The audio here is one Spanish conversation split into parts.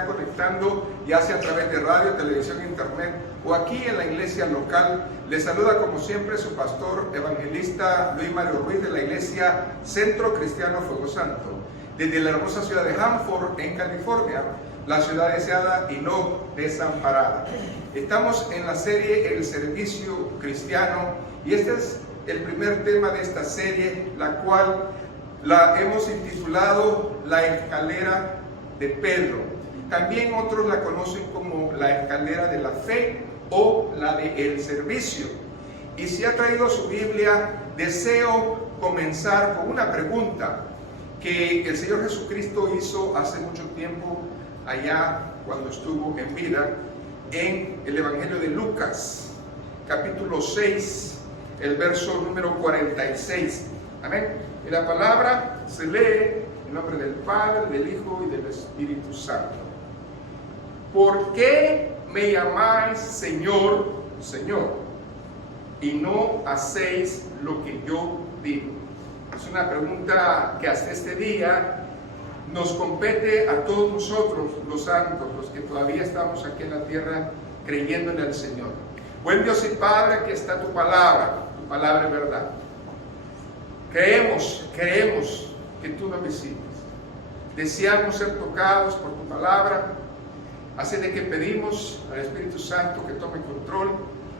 está conectando, ya sea a través de radio, televisión, internet o aquí en la iglesia local. Les saluda como siempre su pastor evangelista Luis Mario Ruiz de la iglesia Centro Cristiano Fuego Santo, desde la hermosa ciudad de Hanford, en California, la ciudad deseada y no desamparada. Estamos en la serie El Servicio Cristiano y este es el primer tema de esta serie, la cual la hemos intitulado La Escalera de Pedro. También otros la conocen como la escalera de la fe o la de el servicio. Y si ha traído su Biblia, deseo comenzar con una pregunta que el Señor Jesucristo hizo hace mucho tiempo, allá cuando estuvo en vida, en el Evangelio de Lucas, capítulo 6, el verso número 46. Amén. Y la palabra se lee en nombre del Padre, del Hijo y del Espíritu Santo. ¿Por qué me llamáis Señor, Señor, y no hacéis lo que yo digo? Es una pregunta que hasta este día nos compete a todos nosotros, los santos, los que todavía estamos aquí en la tierra creyendo en el Señor. Buen Dios y Padre, aquí está tu palabra es verdad. Creemos que tú nos visitas. Deseamos ser tocados por tu palabra. Así de que pedimos al Espíritu Santo que tome control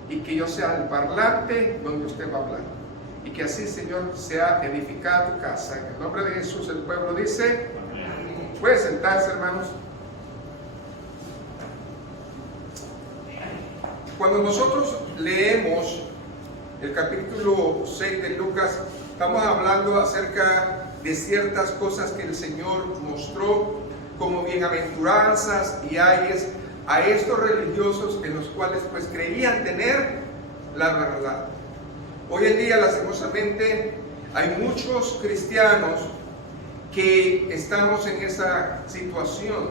y que yo sea el parlante donde usted va a hablar. Y que así, Señor, sea edificada tu casa. En el nombre de Jesús, el pueblo dice: amén. Pueden sentarse, hermanos. Cuando nosotros leemos el capítulo 6 de Lucas, estamos hablando acerca de ciertas cosas que el Señor mostró como bienaventuranzas y ayes a estos religiosos en los cuales pues creían tener la verdad. Hoy en día, lastimosamente, hay muchos cristianos que estamos en esa situación,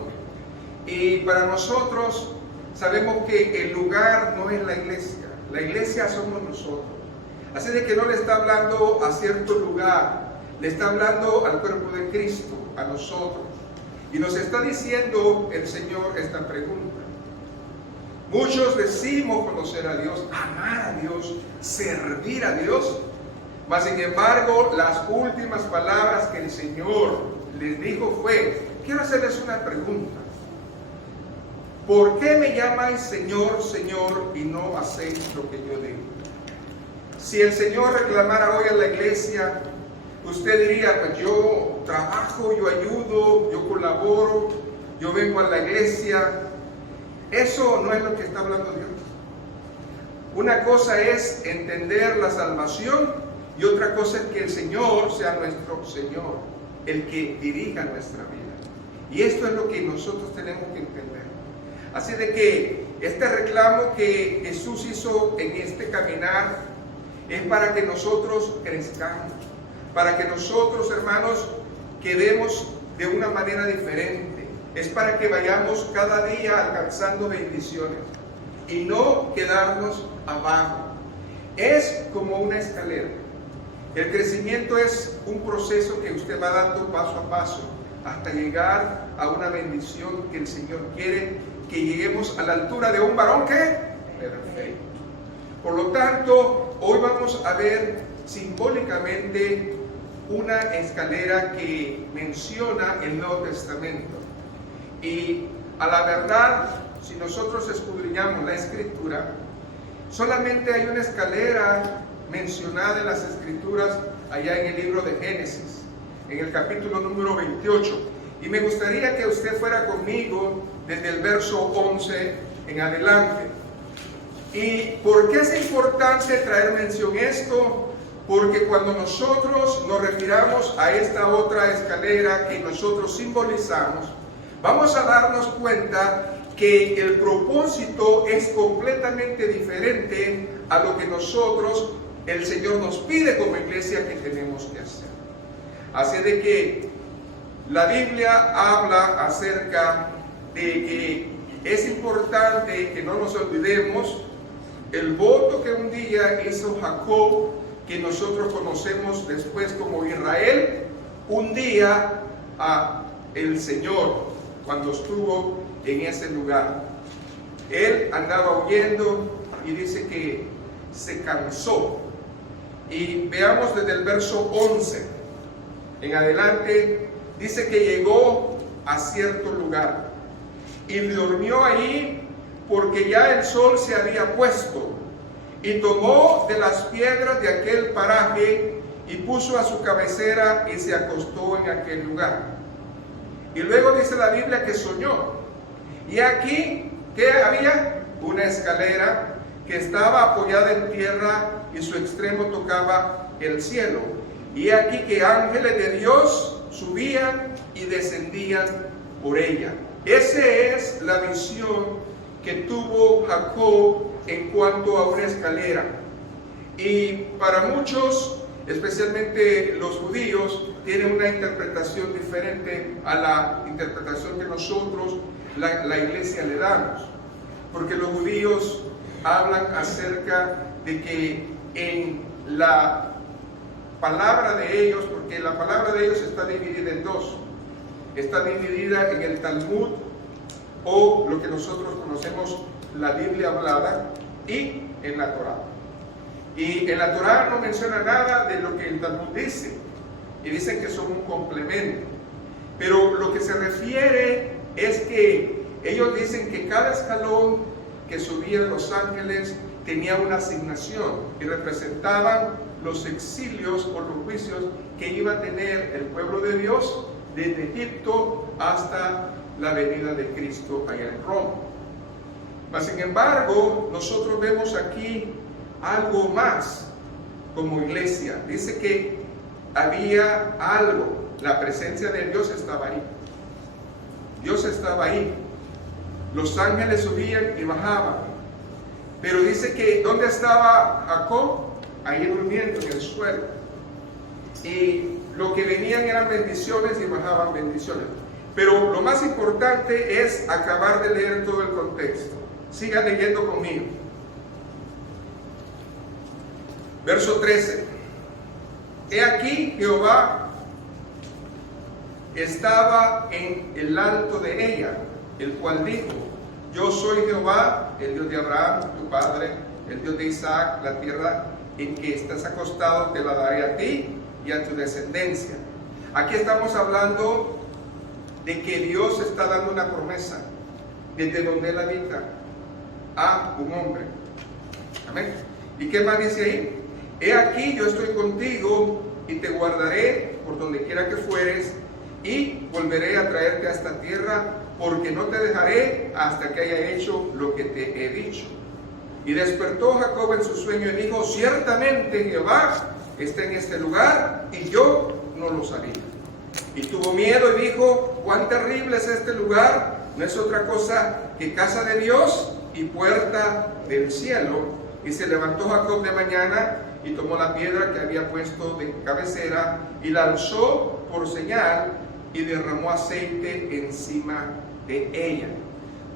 y para nosotros sabemos que el lugar no es la iglesia somos nosotros. Así de que no le está hablando a cierto lugar, le está hablando al cuerpo de Cristo, a nosotros. Y nos está diciendo el Señor esta pregunta. Muchos decimos conocer a Dios, amar a Dios, servir a Dios, mas sin embargo las últimas palabras que el Señor les dijo fue: quiero hacerles una pregunta. ¿Por qué me llamáis Señor, Señor, y no hacéis lo que yo digo? Si el Señor reclamara hoy a la iglesia, usted diría: pues yo trabajo, yo ayudo, yo colaboro, yo vengo a la iglesia. Eso no es lo que está hablando Dios. Una cosa es entender la salvación y otra cosa es que el Señor sea nuestro Señor, el que dirija nuestra vida. Y esto es lo que nosotros tenemos que entender. Así de que este reclamo que Jesús hizo en este caminar es para que nosotros crezcamos, para que nosotros, hermanos, quedemos de una manera diferente. Es para que vayamos cada día alcanzando bendiciones y no quedarnos abajo. Es como una escalera. El crecimiento es un proceso que usted va dando paso a paso hasta llegar a una bendición que el Señor quiere que lleguemos a la altura de un varón que perfecto. Por lo tanto, hoy vamos a ver simbólicamente una escalera que menciona el Nuevo Testamento. Y a la verdad, si nosotros escudriñamos la Escritura, solamente hay una escalera mencionada en las Escrituras allá en el libro de Génesis, en el capítulo número 28. Y me gustaría que usted fuera conmigo desde el verso 11 en adelante. ¿Y por qué es importante traer mención esto? Porque cuando nosotros nos refiramos a esta otra escalera que nosotros simbolizamos, vamos a darnos cuenta que el propósito es completamente diferente a lo que nosotros, el Señor nos pide como iglesia que tenemos que hacer. Así de que la Biblia habla acerca de que es importante que no nos olvidemos el voto que un día hizo Jacob, que nosotros conocemos después como Israel, un día a el Señor, cuando estuvo en ese lugar. Él andaba huyendo y dice que se cansó. Y veamos desde el verso 11 en adelante, dice que llegó a cierto lugar y durmió ahí porque ya el sol se había puesto, y tomó de las piedras de aquel paraje y puso a su cabecera y se acostó en aquel lugar. Y luego dice la Biblia que soñó, y aquí, ¿qué había? Una escalera que estaba apoyada en tierra y su extremo tocaba el cielo. Y aquí que ángeles de Dios subían y descendían por ella. Esa es la visión que tuvo Jacob en cuanto a una escalera. Y para muchos, especialmente los judíos, tienen una interpretación diferente a la interpretación que nosotros, la iglesia, le damos. Porque los judíos hablan acerca de que en la palabra de ellos, porque la palabra de ellos está dividida en dos. Está dividida en el Talmud, o lo que nosotros conocemos la Biblia hablada, y en la Torá. Y en la Torá no menciona nada de lo que el Talmud dice, y dicen que son un complemento. Pero lo que se refiere es que ellos dicen que cada escalón que subían los ángeles tenía una asignación y representaban los exilios o los juicios que iba a tener el pueblo de Dios desde Egipto hasta la venida de Cristo allá en Roma. Mas sin embargo, nosotros vemos aquí algo más como iglesia. Dice que había algo, la presencia de Dios estaba ahí. Dios estaba ahí. Los ángeles subían y bajaban. Pero dice que ¿dónde estaba Jacob? Ahí durmiendo en el suelo. Y lo que venían eran bendiciones y bajaban bendiciones. Pero lo más importante es acabar de leer todo el contexto. Sigan leyendo conmigo. Verso 13. He aquí Jehová estaba en el alto de ella, el cual dijo: yo soy Jehová, el Dios de Abraham, tu padre, el Dios de Isaac. La tierra en que estás acostado te la daré a ti y a tu descendencia. Aquí estamos hablando de que Dios está dando una promesa desde donde Él habita a un hombre. Amén. ¿Y qué más dice ahí? He aquí yo estoy contigo y te guardaré por donde quiera que fueres, y volveré a traerte a esta tierra, porque no te dejaré hasta que haya hecho lo que te he dicho. Y despertó Jacob en su sueño y dijo: ciertamente Jehová está en este lugar y yo no lo sabía. Y tuvo miedo y dijo: cuán terrible es este lugar, no es otra cosa que casa de Dios y puerta del cielo. Y se levantó Jacob de mañana y tomó la piedra que había puesto de cabecera y la alzó por señal y derramó aceite encima de ella.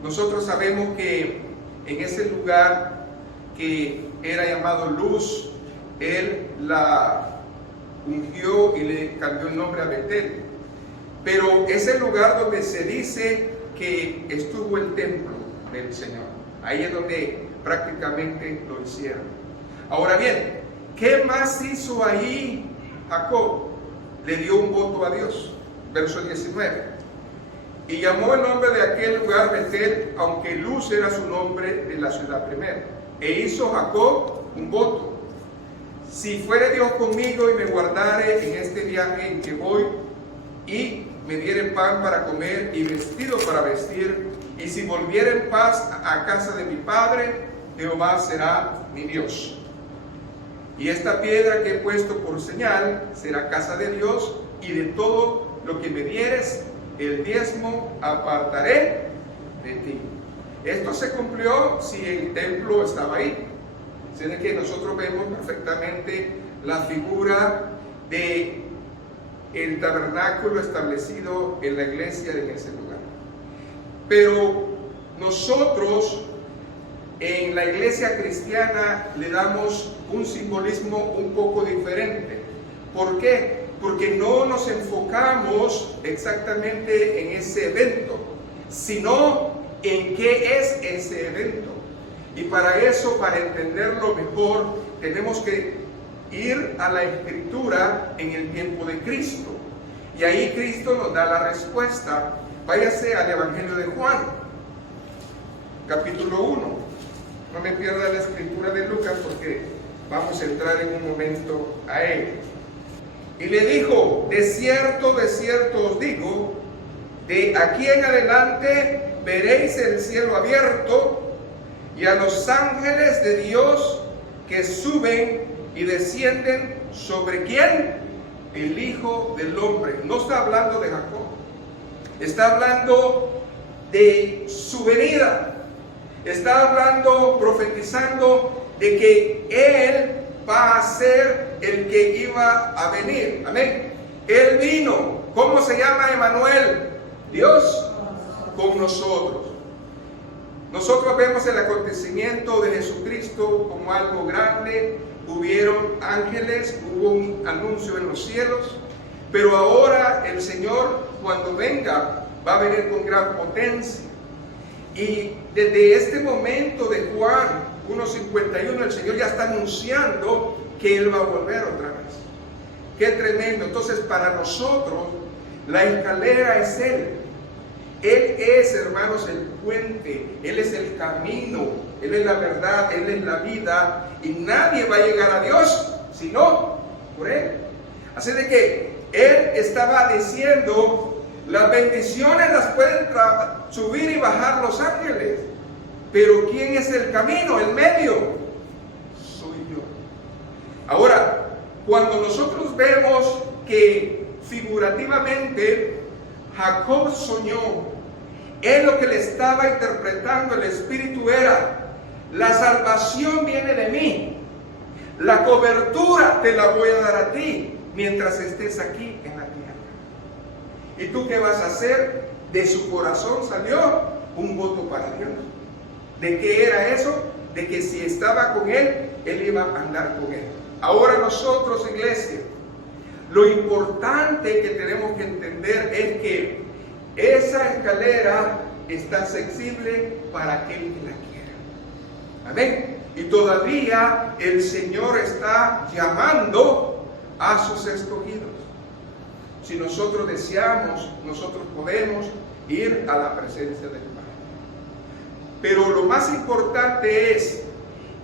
Nosotros sabemos que en ese lugar que era llamado Luz, él la ungió y le cambió el nombre a Betel. Pero es el lugar donde se dice que estuvo el templo del Señor. Ahí es donde prácticamente lo hicieron. Ahora bien, ¿qué más hizo ahí Jacob? Le dio un voto a Dios. Verso 19. Y llamó el nombre de aquel lugar Betel, aunque Luz era su nombre de la ciudad primero. E hizo Jacob un voto: si fuere Dios conmigo y me guardare en este viaje en que voy, y me diere pan para comer y vestido para vestir, y si volviere en paz a casa de mi padre, Jehová será mi Dios. Y esta piedra que he puesto por señal será casa de Dios, y de todo lo que me dieres, el diezmo apartaré de ti. Esto se cumplió si el templo estaba ahí. Así que nosotros vemos perfectamente la figura de el tabernáculo establecido en la iglesia en ese lugar. Pero nosotros en la iglesia cristiana le damos un simbolismo un poco diferente. ¿Por qué? Porque no nos enfocamos exactamente en ese evento, sino en qué es ese evento. Y para eso, para entenderlo mejor, tenemos que ir a la Escritura en el tiempo de Cristo. Y ahí Cristo nos da la respuesta. Váyase al Evangelio de Juan, capítulo 1. No me pierda la escritura de Lucas porque vamos a entrar en un momento a él. Y le dijo: de cierto os digo, de aquí en adelante veréis el cielo abierto y a los ángeles de Dios que suben y descienden sobre ¿quién? El Hijo del Hombre. No está hablando de Jacob, está hablando de su venida. Está hablando, profetizando de que Él va a ser el que iba a venir. Amén. Él vino. ¿Cómo se llama Emmanuel? Dios con nosotros. Nosotros vemos el acontecimiento de Jesucristo como algo grande. Hubieron ángeles, hubo un anuncio en los cielos. Pero ahora el Señor, cuando venga, va a venir con gran potencia. Y desde este momento de Juan 1:51, el Señor ya está anunciando que Él va a volver otra vez. ¡Qué tremendo! Entonces, para nosotros, la escalera es Él. Él es, hermanos, el puente. Él es el camino. Él es la verdad. Él es la vida. Y nadie va a llegar a Dios sino por Él. Así de que Él estaba diciendo: las bendiciones las pueden subir y bajar los ángeles, pero ¿quién es el camino, el medio? Soy yo. Ahora, cuando nosotros vemos que figurativamente Jacob soñó, él lo que le estaba interpretando el Espíritu era: la salvación viene de mí, la cobertura te la voy a dar a ti mientras estés aquí en la tierra. ¿Y tú qué vas a hacer? De su corazón salió un voto para Dios. ¿De qué era eso? De que si estaba con Él, Él iba a andar con Él. Ahora nosotros, iglesia, lo importante que tenemos que entender es que esa escalera está accesible para aquel que la quiera. Amén. Y todavía el Señor está llamando a sus escogidos. Si nosotros deseamos, nosotros podemos ir a la presencia del Padre. Pero lo más importante es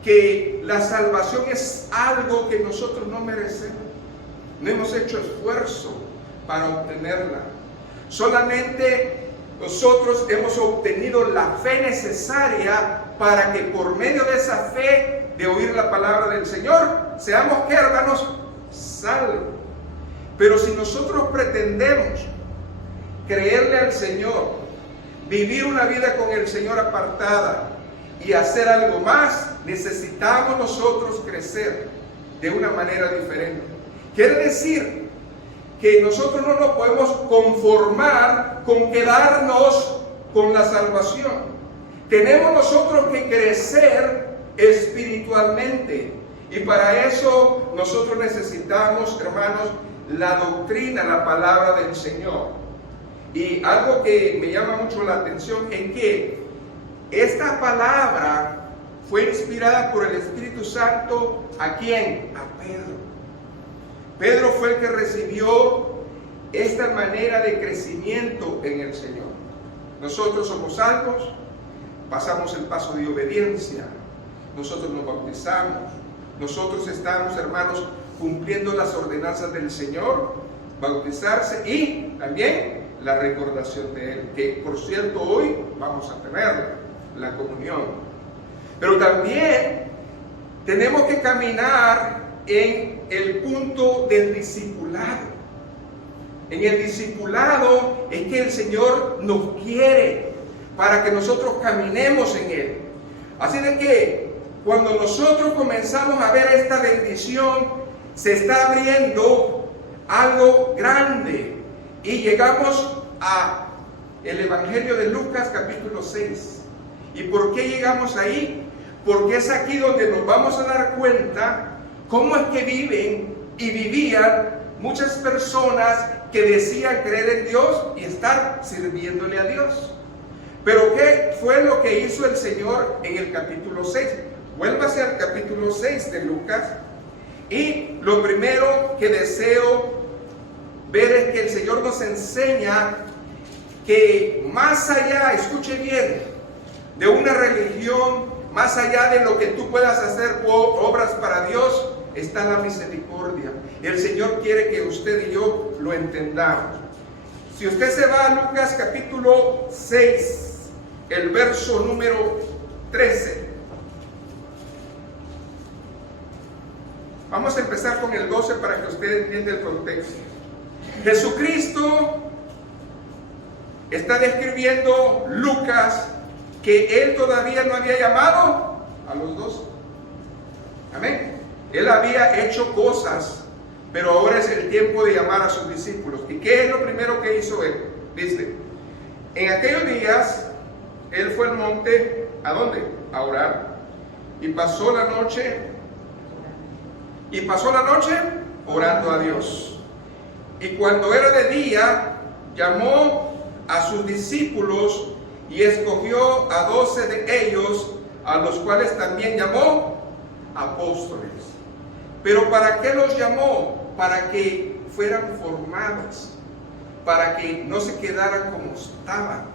que la salvación es algo que nosotros no merecemos. No hemos hecho esfuerzo para obtenerla. Solamente nosotros hemos obtenido la fe necesaria para que por medio de esa fe de oír la palabra del Señor seamos, ¿qué, hermanos? Salvos. Pero si nosotros pretendemos creerle al Señor, vivir una vida con el Señor apartada y hacer algo más, necesitamos nosotros crecer de una manera diferente. Quiere decir que nosotros no nos podemos conformar con quedarnos con la salvación. Tenemos nosotros que crecer espiritualmente. Y para eso nosotros necesitamos, hermanos, la doctrina, la palabra del Señor. Y algo que me llama mucho la atención es que esta palabra fue inspirada por el Espíritu Santo. ¿A quién? A Pedro. Pedro fue el que recibió esta manera de crecimiento en el Señor. Nosotros somos salvos, pasamos el paso de obediencia, nosotros nos bautizamos, nosotros estamos, hermanos, cumpliendo las ordenanzas del Señor, bautizarse y también la recordación de Él, que por cierto hoy vamos a tener la comunión. Pero también tenemos que caminar en el punto del discipulado. En el discipulado es que el Señor nos quiere para que nosotros caminemos en Él. Así de que cuando nosotros comenzamos a ver esta bendición, se está abriendo algo grande y llegamos a el Evangelio de Lucas capítulo 6. ¿Y por qué llegamos ahí? Porque es aquí donde nos vamos a dar cuenta cómo es que viven y vivían muchas personas que decían creer en Dios y estar sirviéndole a Dios. Pero ¿qué fue lo que hizo el Señor en el capítulo 6? Vuélvase al capítulo 6 de Lucas. Y lo primero que deseo ver es que el Señor nos enseña que más allá, escuche bien, de una religión, más allá de lo que tú puedas hacer obras para Dios, está la misericordia. El Señor quiere que usted y yo lo entendamos. Si usted se va a Lucas capítulo 6, el verso número 13. Vamos a empezar con el 12 para que usted entienda el contexto. Jesucristo está describiendo Lucas que él todavía no había llamado a los 12. Amén. Él había hecho cosas, pero ahora es el tiempo de llamar a sus discípulos. ¿Y qué es lo primero que hizo él? Dice, en aquellos días, él fue al monte, ¿a dónde? A orar. Y pasó la noche orando a Dios. Y cuando era de día, llamó a sus discípulos y escogió a 12 de ellos, a los cuales también llamó apóstoles. Pero ¿para qué los llamó? Para que fueran formados, para que no se quedaran como estaban,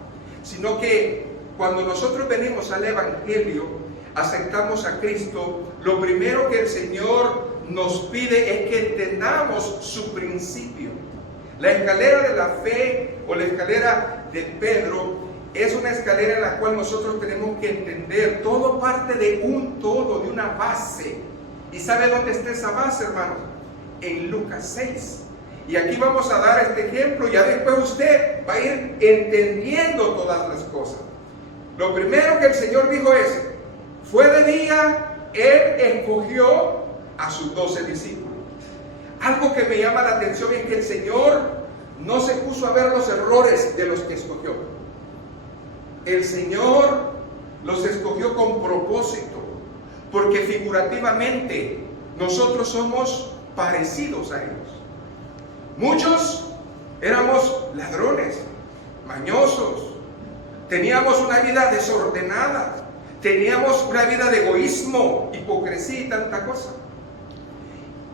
sino que cuando nosotros venimos al Evangelio, aceptamos a Cristo, lo primero que el Señor nos pide es que entendamos su principio. La escalera de la fe o la escalera de Pedro es una escalera en la cual nosotros tenemos que entender, todo parte de un todo, de una base. ¿Y sabe dónde está esa base, hermanos? En Lucas 6. Y aquí vamos a dar este ejemplo, ya después usted va a ir entendiendo todas las cosas. Lo primero que el Señor dijo es, fue de día, Él escogió a sus 12 discípulos. Algo que me llama la atención es que el Señor no se puso a ver los errores de los que escogió. El Señor los escogió con propósito, porque figurativamente nosotros somos parecidos a ellos. Muchos éramos ladrones, mañosos, teníamos una vida desordenada, teníamos una vida de egoísmo, hipocresía y tanta cosa.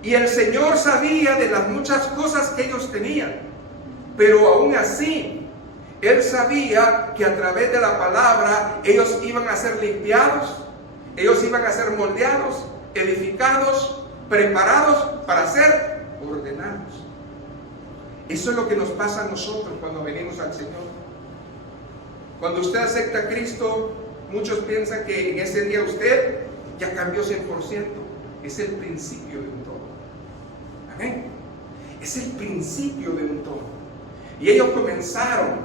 Y el Señor sabía de las muchas cosas que ellos tenían, pero aún así, Él sabía que a través de la palabra ellos iban a ser limpiados, ellos iban a ser moldeados, edificados, preparados para ser ordenados. Eso es lo que nos pasa a nosotros cuando venimos al Señor. Cuando usted acepta a Cristo, muchos piensan que en ese día usted ya cambió 100%. Es el principio de un todo. Amén. Es el principio de un todo. Y ellos comenzaron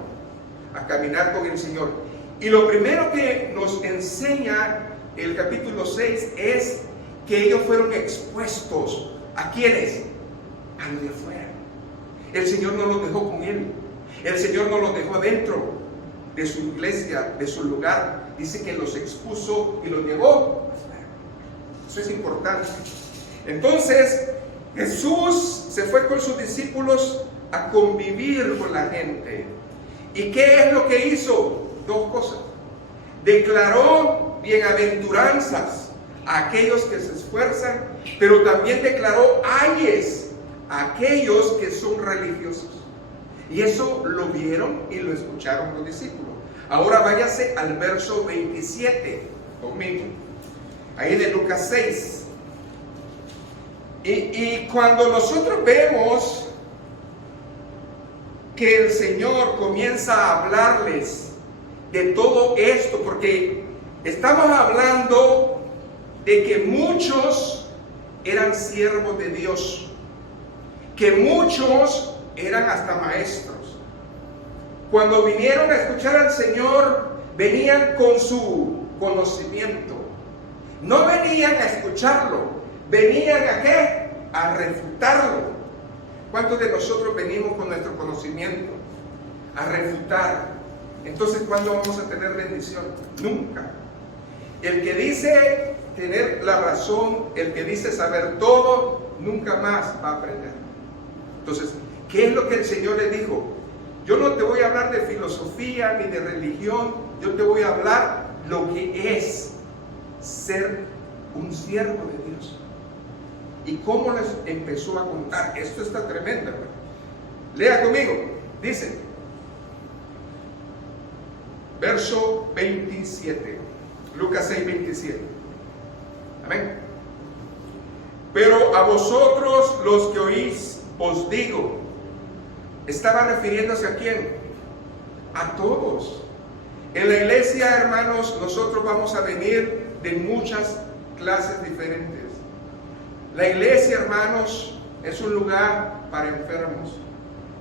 a caminar con el Señor. Y lo primero que nos enseña el capítulo 6 es que ellos fueron expuestos. ¿A quiénes? A los de afuera. El Señor no los dejó con Él. El Señor no los dejó dentro de su iglesia, de su lugar. Dice que los expuso y los llevó afuera. Eso es importante. Entonces, Jesús se fue con sus discípulos a convivir con la gente. ¿Y qué es lo que hizo? Dos cosas. Declaró bienaventuranzas a aquellos que se esfuerzan, pero también declaró ayes a aquellos que son religiosos. Y eso lo vieron y lo escucharon los discípulos. Ahora váyase al verso 27 conmigo, ahí de Lucas 6. Y cuando nosotros vemos que el Señor comienza a hablarles de todo esto, porque estamos hablando de que muchos eran siervos de Dios, que muchos eran hasta maestros. Cuando vinieron a escuchar al Señor, venían con su conocimiento. No venían a escucharlo, venían ¿a qué? A refutarlo. ¿Cuántos de nosotros venimos con nuestro conocimiento a refutar? Entonces, ¿cuándo vamos a tener bendición? Nunca. El que dice tener la razón, el que dice saber todo, nunca más va a aprender. Entonces, ¿qué es lo que el Señor le dijo? Yo no te voy a hablar de filosofía ni de religión, yo te voy a hablar lo que es ser un siervo de Dios. Y cómo les empezó a contar. Esto está tremendo, hermano. Lea conmigo. Dice, verso 27. Lucas 6, 27. Amén. Pero a vosotros los que oís, os digo. Estaba refiriéndose a quién? A todos. En la iglesia, hermanos, nosotros vamos a venir de muchas clases diferentes. La iglesia, hermanos, es un lugar para enfermos,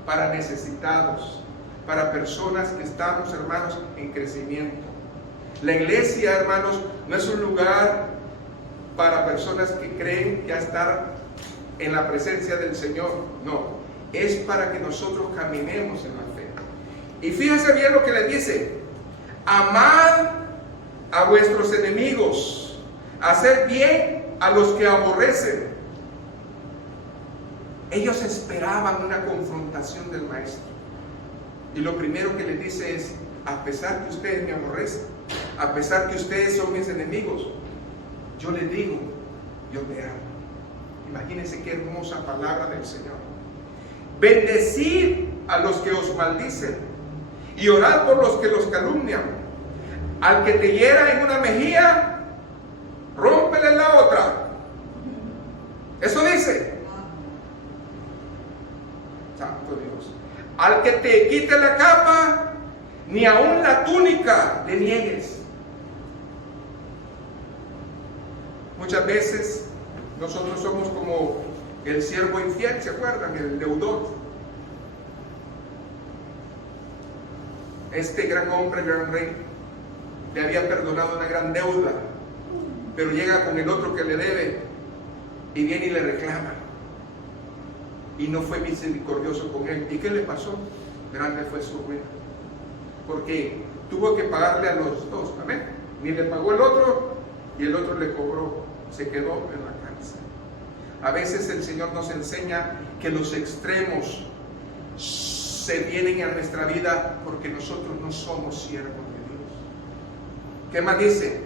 para necesitados, para personas que estamos, hermanos, en crecimiento. La iglesia, hermanos, no es un lugar para personas que creen ya estar en la presencia del Señor. No, es para que nosotros caminemos en la fe. Y fíjense bien lo que les dice: amad a vuestros enemigos, haced bien a los que aborrecen. Ellos esperaban una confrontación del maestro. Y lo primero que les dice es: a pesar que ustedes me aborrecen, a pesar que ustedes son mis enemigos, yo les digo, yo te amo. Imagínense qué hermosa palabra del Señor. Bendecid a los que os maldicen y orad por los que los calumnian. Al que te hiera en una mejilla, rómpele la otra. Eso dice. Santo Dios. Al que te quite la capa, ni aun la túnica le niegues. Muchas veces nosotros somos como el siervo infiel, ¿se acuerdan? El deudor. Este gran hombre, gran rey, le había perdonado una gran deuda, pero llega con el otro que le debe y viene y le reclama. Y no fue misericordioso con él. ¿Y qué le pasó? Grande fue su ruina, porque tuvo que pagarle a los dos. Amén. Ni le pagó el otro y el otro le cobró. Se quedó en la cárcel. A veces el Señor nos enseña que los extremos se vienen a nuestra vida porque nosotros no somos siervos de Dios. ¿Qué más dice?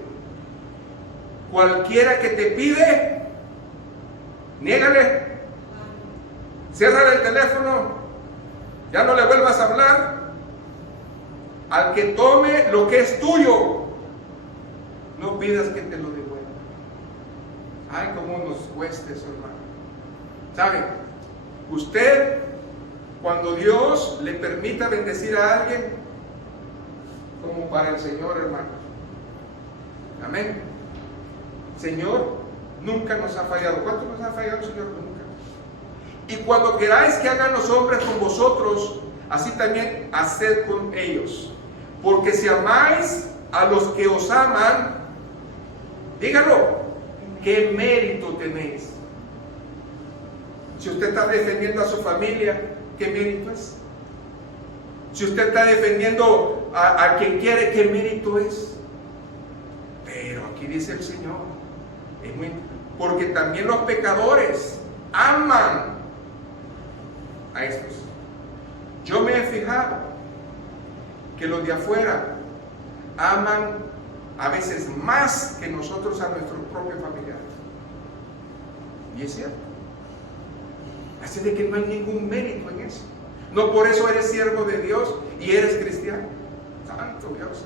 Cualquiera que te pide, niégale. Cierra el teléfono, ya no le vuelvas a hablar. Al que tome lo que es tuyo, no pidas que te lo devuelva. Ay, cómo nos cuesta eso, hermano. ¿Sabe? Usted, cuando Dios le permita bendecir a alguien, como para el Señor, hermano. Amén. Señor nunca nos ha fallado. ¿Cuánto nos ha fallado el Señor? Nunca. Y cuando queráis que hagan los hombres con vosotros, así también haced con ellos. Porque si amáis a los que os aman, dígalo, ¿qué mérito tenéis? Si usted está defendiendo a su familia, ¿qué mérito es? Si usted está defendiendo a quien quiere, ¿qué mérito es? Pero aquí dice el Señor, porque también los pecadores aman a estos. Yo me he fijado que los de afuera aman a veces más que nosotros a nuestros propios familiares. Y es cierto. Así de que no hay ningún mérito en eso. No por eso eres siervo de Dios y eres cristiano. Santo Dios.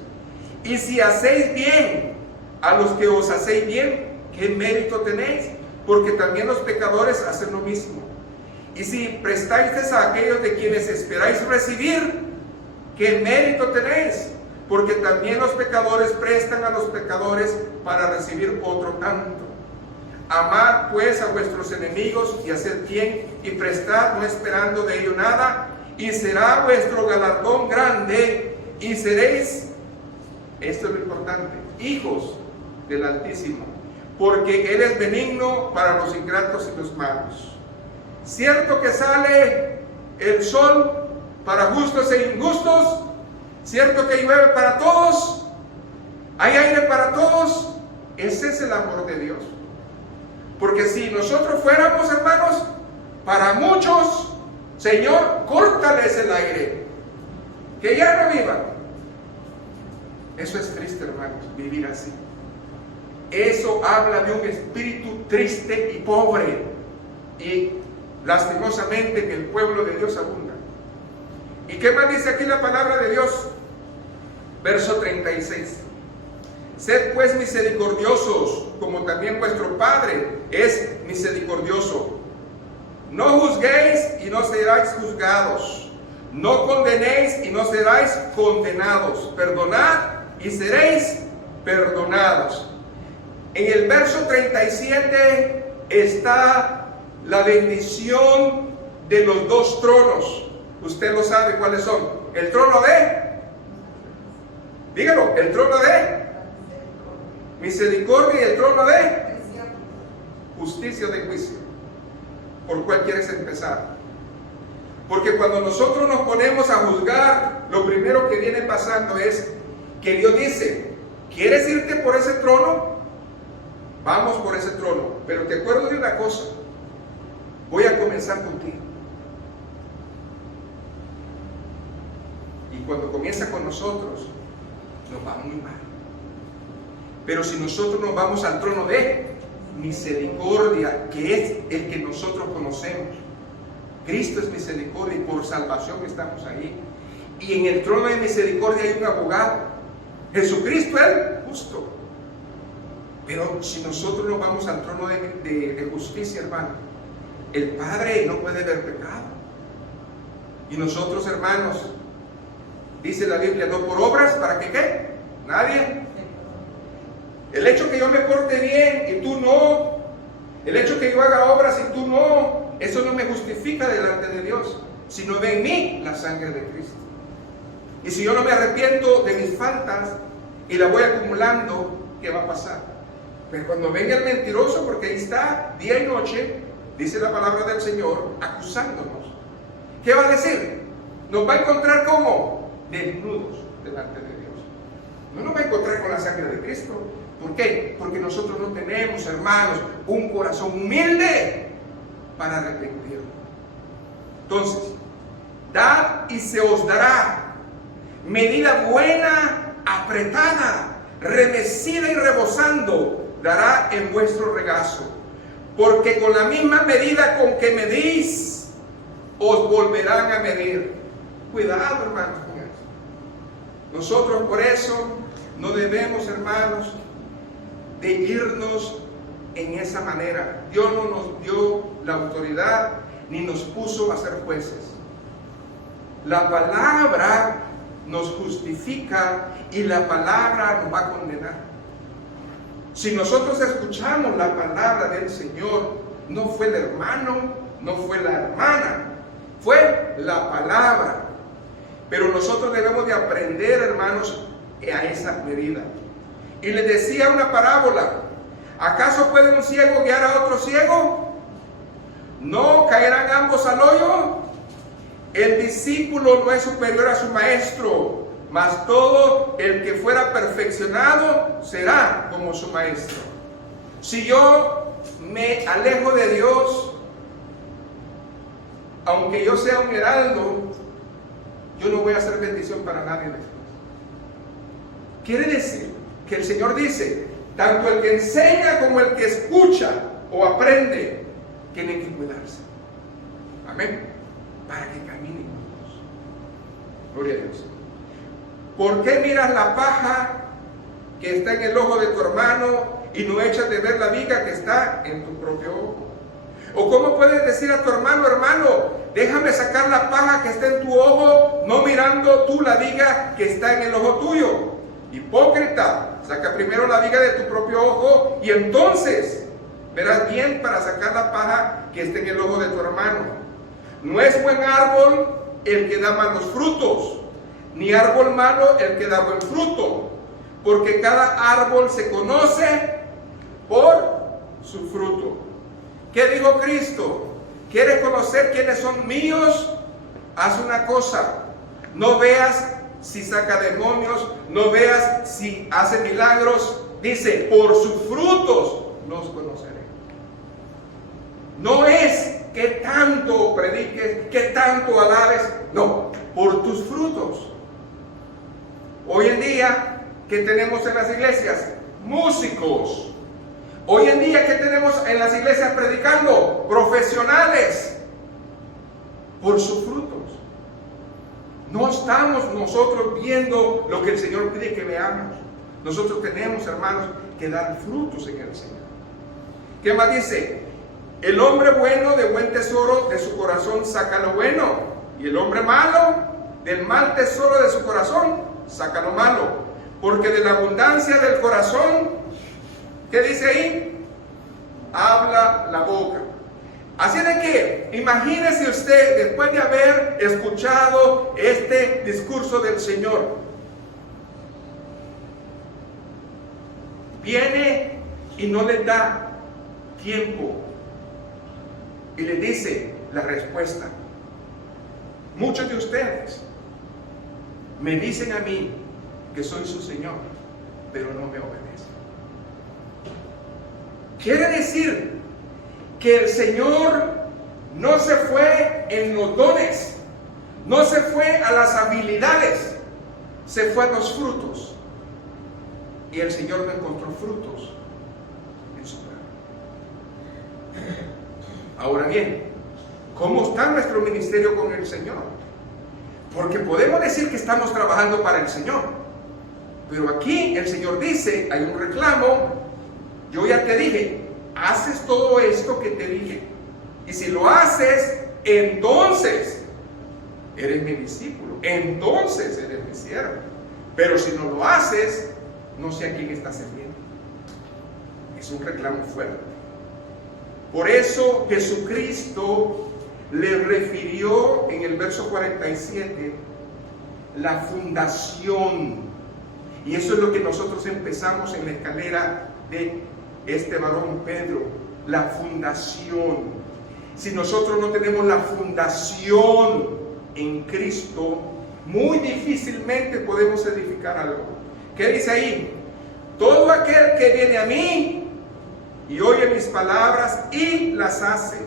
Y si hacéis bien a los que os hacéis bien, ¿qué mérito tenéis? Porque también los pecadores hacen lo mismo. Y si prestáis a aquellos de quienes esperáis recibir, ¿qué mérito tenéis? Porque también los pecadores prestan a los pecadores para recibir otro tanto. Amad pues a vuestros enemigos y haced bien y prestad no esperando de ello nada, y será vuestro galardón grande y seréis, esto es lo importante, hijos del Altísimo, porque Él es benigno para los ingratos y los malos. Cierto que sale el sol para justos e injustos, cierto que llueve para todos, hay aire para todos. Ese es el amor de Dios. Porque si nosotros fuéramos, hermanos, para muchos, Señor, córtales el aire, que ya no vivan. Eso es triste, hermanos, vivir así. Eso habla de un espíritu triste y pobre. Y lastimosamente en el pueblo de Dios abunda. ¿Y qué más dice aquí la palabra de Dios? Verso 36. Sed pues misericordiosos, como también vuestro Padre es misericordioso. No juzguéis y no seráis juzgados. No condenéis y no seráis condenados. Perdonad y seréis perdonados. En el verso 37 está la bendición de los dos tronos. Usted lo sabe cuáles son. El trono dígalo, el trono de misericordia y el trono de justicia de juicio. ¿Por cuál quieres empezar? Porque cuando nosotros nos ponemos a juzgar, lo primero que viene pasando es que Dios dice, ¿quieres irte por ese trono? Vamos por ese trono. Pero te acuerdo de una cosa, voy a comenzar contigo. Y cuando comienza con nosotros, nos va muy mal. Pero si nosotros nos vamos al trono de misericordia, que es el que nosotros conocemos, Cristo es misericordia y por salvación estamos ahí. Y en el trono de misericordia hay un abogado, Jesucristo el justo. Pero si nosotros nos vamos al trono de justicia, hermano, el Padre no puede ver pecado. Y nosotros, hermanos, dice la Biblia, no por obras, ¿para que qué? Nadie. El hecho que yo me porte bien y tú no, el hecho que yo haga obras y tú no, eso no me justifica delante de Dios, sino ve en mí la sangre de Cristo. Y si yo no me arrepiento de mis faltas y la voy acumulando, ¿qué va a pasar? Pero cuando venga el mentiroso, porque ahí está día y noche, dice la palabra del Señor, acusándonos, ¿qué va a decir? Nos va a encontrar como desnudos delante de Dios. No nos va a encontrar con la sangre de Cristo. ¿Por qué? Porque nosotros no tenemos, hermanos, un corazón humilde para arrepentirnos. Entonces, dad y se os dará medida buena, apretada, remecida y rebosando, dará en vuestro regazo. Porque con la misma medida con que medís, os volverán a medir. Cuidado, hermanos, con eso. Nosotros por eso no debemos, hermanos, de irnos en esa manera. Dios no nos dio la autoridad ni nos puso a ser jueces. La palabra nos justifica y la palabra nos va a condenar. Si nosotros escuchamos la palabra del Señor, no fue el hermano, no fue la hermana, fue la palabra. Pero nosotros debemos de aprender, hermanos, a esa medida. Y les decía una parábola: ¿acaso puede un ciego guiar a otro ciego? ¿No caerán ambos al hoyo? El discípulo no es superior a su maestro, mas todo el que fuera perfeccionado será como su maestro. Si yo me alejo de Dios, aunque yo sea un heraldo, yo no voy a hacer bendición para nadie después. Quiere decir que el Señor dice, tanto el que enseña como el que escucha o aprende, tiene que cuidarse. Amén. Para que caminen juntos. Gloria a Dios. ¿Por qué miras la paja que está en el ojo de tu hermano y no echas de ver la viga que está en tu propio ojo? ¿O cómo puedes decir a tu hermano, hermano, déjame sacar la paja que está en tu ojo, no mirando tú la viga que está en el ojo tuyo? Hipócrita, saca primero la viga de tu propio ojo y entonces verás bien para sacar la paja que está en el ojo de tu hermano. No es buen árbol el que da malos frutos, ni árbol malo el que da buen fruto, porque cada árbol se conoce por su fruto. ¿Qué dijo Cristo? ¿Quieres conocer quiénes son míos? Haz una cosa, no veas si saca demonios, no veas si hace milagros. Dice, por sus frutos los conoceré. No es que tanto prediques, que tanto alabes, no, por tus frutos. Hoy en día ¿qué tenemos en las iglesias? Músicos. Hoy en día, ¿qué tenemos en las iglesias predicando? Profesionales. Por sus frutos. No estamos nosotros viendo lo que el Señor pide que veamos. Nosotros tenemos, hermanos, que dar frutos en el Señor. ¿Qué más dice? El hombre bueno de buen tesoro de su corazón saca lo bueno, y el hombre malo del mal tesoro de su corazón saca lo malo, porque de la abundancia del corazón, ¿qué dice ahí? Habla la boca. Así de que, imagínese usted, después de haber escuchado este discurso del Señor, viene y no le da tiempo y le dice la respuesta. Muchos de ustedes me dicen a mí que soy su Señor, pero no me obedecen. Quiere decir que el Señor no se fue en los dones, no se fue a las habilidades, se fue a los frutos. Y el Señor no encontró frutos en su plan. Ahora bien, ¿cómo está nuestro ministerio con el Señor? Porque podemos decir que estamos trabajando para el Señor, pero aquí el Señor dice, hay un reclamo. Yo ya te dije, haces todo esto que te dije, y si lo haces, entonces eres mi discípulo, entonces eres mi siervo. Pero si no lo haces, no sé a quién estás sirviendo. Es un reclamo fuerte. Por eso Jesucristo le refirió en el verso 47 la fundación. Y eso es lo que nosotros empezamos en la escalera de este varón Pedro, la fundación. Si nosotros no tenemos la fundación en Cristo, muy difícilmente podemos edificar algo. ¿Qué dice ahí? Todo aquel que viene a mí y oye mis palabras y las hace,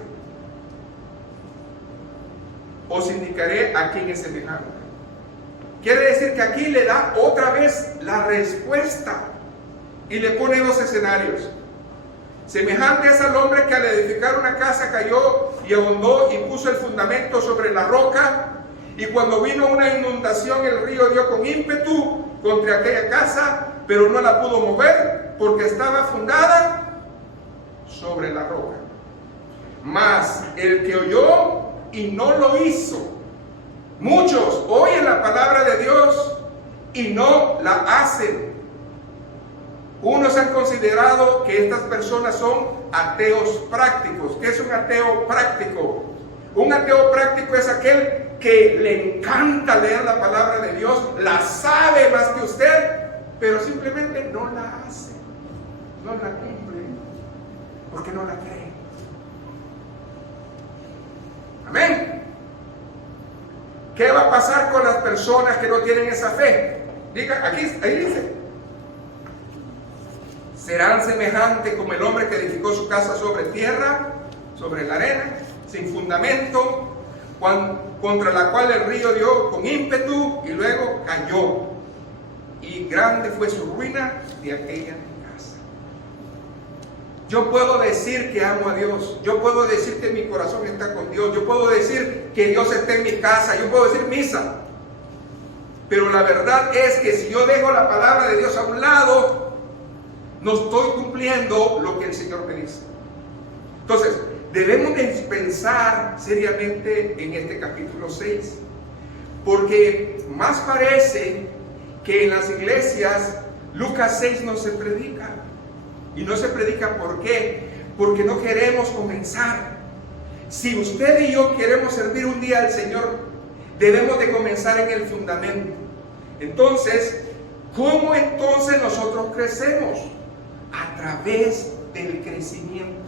os indicaré a quién es semejante. Quiere decir que aquí le da otra vez la respuesta y le pone dos escenarios. Semejante es al hombre que al edificar una casa cayó y ahondó y puso el fundamento sobre la roca, y cuando vino una inundación el río dio con ímpetu contra aquella casa, pero no la pudo mover porque estaba fundada sobre la roca. Mas el que oyó y no lo hizo. Muchos oyen la palabra de Dios y no la hacen. Unos han considerado que estas personas son ateos prácticos. ¿Qué es un ateo práctico? Un ateo práctico es aquel que le encanta leer la palabra de Dios, la sabe más que usted, pero simplemente no la hace, no la cumple, porque no la cree. Amén. ¿Qué va a pasar con las personas que no tienen esa fe? Diga, ahí dice: serán semejantes como el hombre que edificó su casa sobre tierra, sobre la arena, sin fundamento, contra la cual el río dio con ímpetu y luego cayó. Y grande fue su ruina de aquella casa. Yo puedo decir que amo a Dios, yo puedo decir que mi corazón está con Dios, yo puedo decir que Dios está en mi casa, yo puedo decir misa. Pero la verdad es que si yo dejo la palabra de Dios a un lado, no estoy cumpliendo lo que el Señor me dice. Entonces, debemos de pensar seriamente en este capítulo 6, porque más parece que en las iglesias Lucas 6 no se predica. Y no se predica, ¿por qué? Porque no queremos comenzar. Si usted y yo queremos servir un día al Señor, debemos de comenzar en el fundamento. Entonces, ¿cómo entonces nosotros crecemos? A través del crecimiento.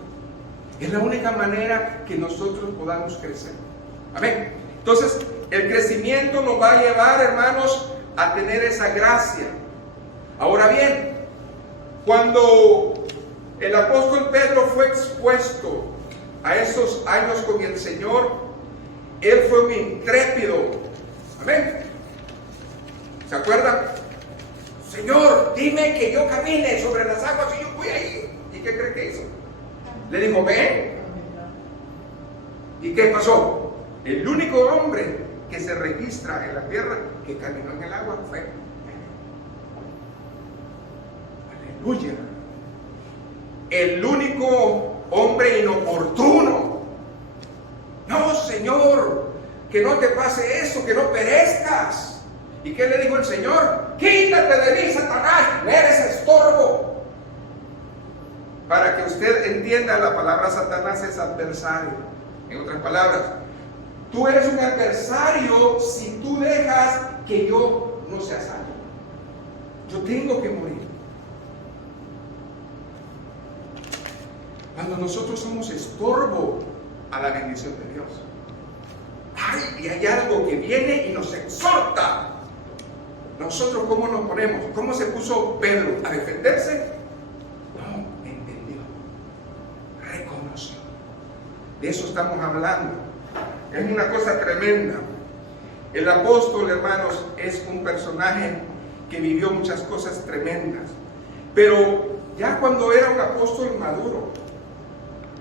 Es la única manera que nosotros podamos crecer. Amén. Entonces, el crecimiento nos va a llevar, hermanos, a tener esa gracia. Ahora bien, cuando el apóstol Pedro fue expuesto a esos años con el Señor, él fue un intrépido. Amén. ¿Se acuerdan? Señor, dime que yo camine sobre las aguas y yo voy ahí. ¿Y qué cree que hizo? Le dijo, ven. ¿Y qué pasó? El único hombre que se registra en la tierra que caminó en el agua fue. Aleluya. El único hombre inoportuno. No, Señor, que no te pase eso, que no perezcas. ¿Y qué le dijo el Señor? Quítate de mí, Satanás, eres estorbo. Para que usted entienda, la palabra Satanás es adversario. En otras palabras, tú eres un adversario si tú dejas que yo no sea salvo. Yo tengo que morir. Cuando nosotros somos estorbo a la bendición de Dios. Ay, y hay algo que viene y nos exhorta. Nosotros, ¿cómo nos ponemos? ¿Cómo se puso Pedro a defenderse? No, entendió, reconoció. De eso estamos hablando. Es una cosa tremenda. El apóstol, hermanos, es un personaje que vivió muchas cosas tremendas. Pero ya cuando era un apóstol maduro,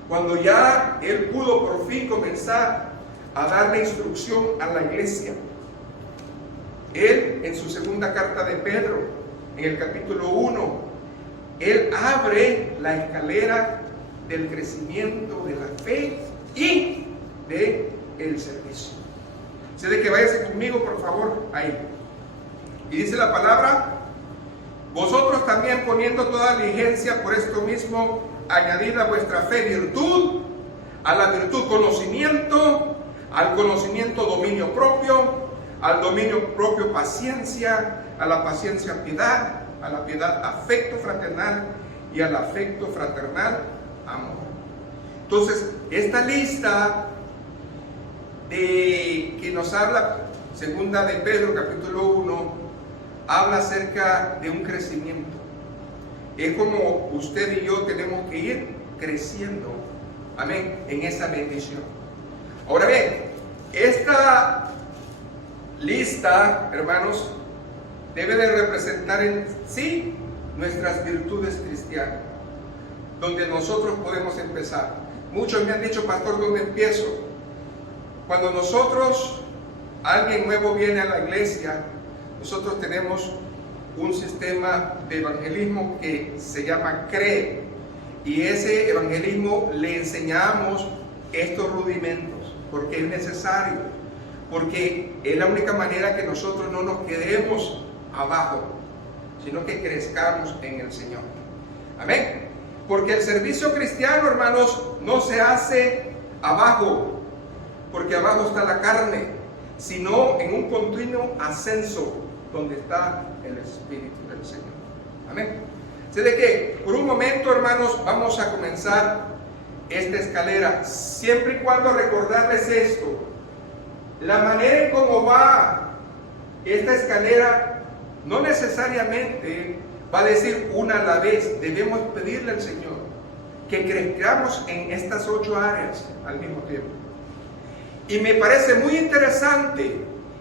cuando ya él pudo por fin comenzar a darle instrucción a la iglesia, él, en su segunda carta de Pedro, en el capítulo 1, él abre la escalera del crecimiento de la fe y del servicio. Sé de que váyase conmigo, por favor, ahí. Y dice la palabra: vosotros también, poniendo toda diligencia, por esto mismo, añadid a vuestra fe virtud, a la virtud conocimiento, al conocimiento dominio propio, al dominio propio paciencia, a la paciencia piedad, a la piedad afecto fraternal y al afecto fraternal amor. Entonces, esta lista que nos habla, segunda de Pedro, capítulo 1, habla acerca de un crecimiento. Es como usted y yo tenemos que ir creciendo, amén, en esa bendición. Ahora bien, esta lista, hermanos, debe de representar en sí nuestras virtudes cristianas, donde nosotros podemos empezar. Muchos me han dicho, pastor, ¿dónde empiezo? Cuando alguien nuevo viene a la iglesia, nosotros tenemos un sistema de evangelismo que se llama CRE, y ese evangelismo le enseñamos estos rudimentos, porque es necesario, porque es la única manera que nosotros no nos quedemos abajo, sino que crezcamos en el Señor. Amén. Porque el servicio cristiano, hermanos, no se hace abajo, porque abajo está la carne, sino en un continuo ascenso donde está el Espíritu del Señor. Amén. Sé de que por un momento, hermanos, vamos a comenzar esta escalera, siempre y cuando recordarles esto: la manera en cómo va esta escalera no necesariamente va a decir una a la vez. Debemos pedirle al Señor que crezcamos en estas 8 áreas al mismo tiempo. Y me parece muy interesante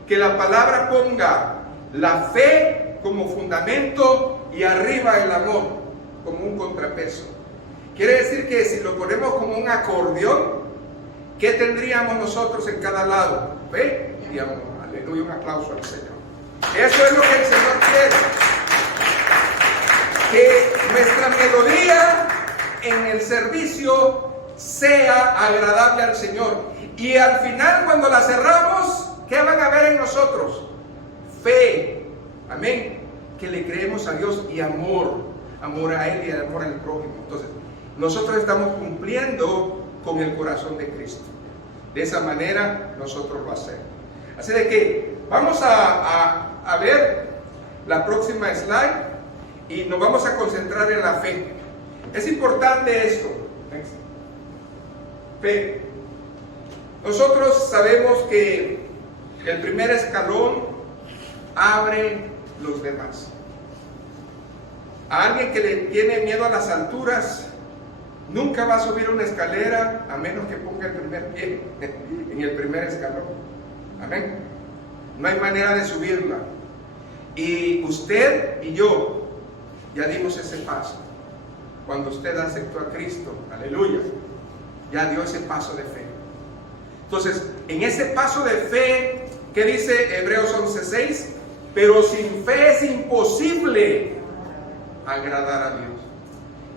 que la palabra ponga la fe como fundamento y arriba el amor como un contrapeso. Quiere decir que si lo ponemos como un acordeón, ¿qué tendríamos nosotros en cada lado? Fe y amor. Aleluya, un aplauso al Señor. Eso es lo que el Señor quiere. Que nuestra melodía en el servicio sea agradable al Señor. Y al final, cuando la cerramos, ¿qué van a ver en nosotros? Fe. Amén. Que le creemos a Dios, y amor. Amor a Él y amor al prójimo. Entonces, nosotros estamos cumpliendo con el corazón de Cristo. De esa manera nosotros lo hacemos. Así de que vamos a ver la próxima slide y nos vamos a concentrar en la fe. Es importante esto. Fe. Nosotros sabemos que el primer escalón abre los demás. A alguien que le tiene miedo a las alturas nunca va a subir una escalera a menos que ponga el primer pie en el primer escalón. Amén. No hay manera de subirla. Y usted y yo ya dimos ese paso. Cuando usted aceptó a Cristo, aleluya, ya dio ese paso de fe. Entonces, en ese paso de fe, ¿qué dice Hebreos 11:6? Pero sin fe es imposible agradar a Dios.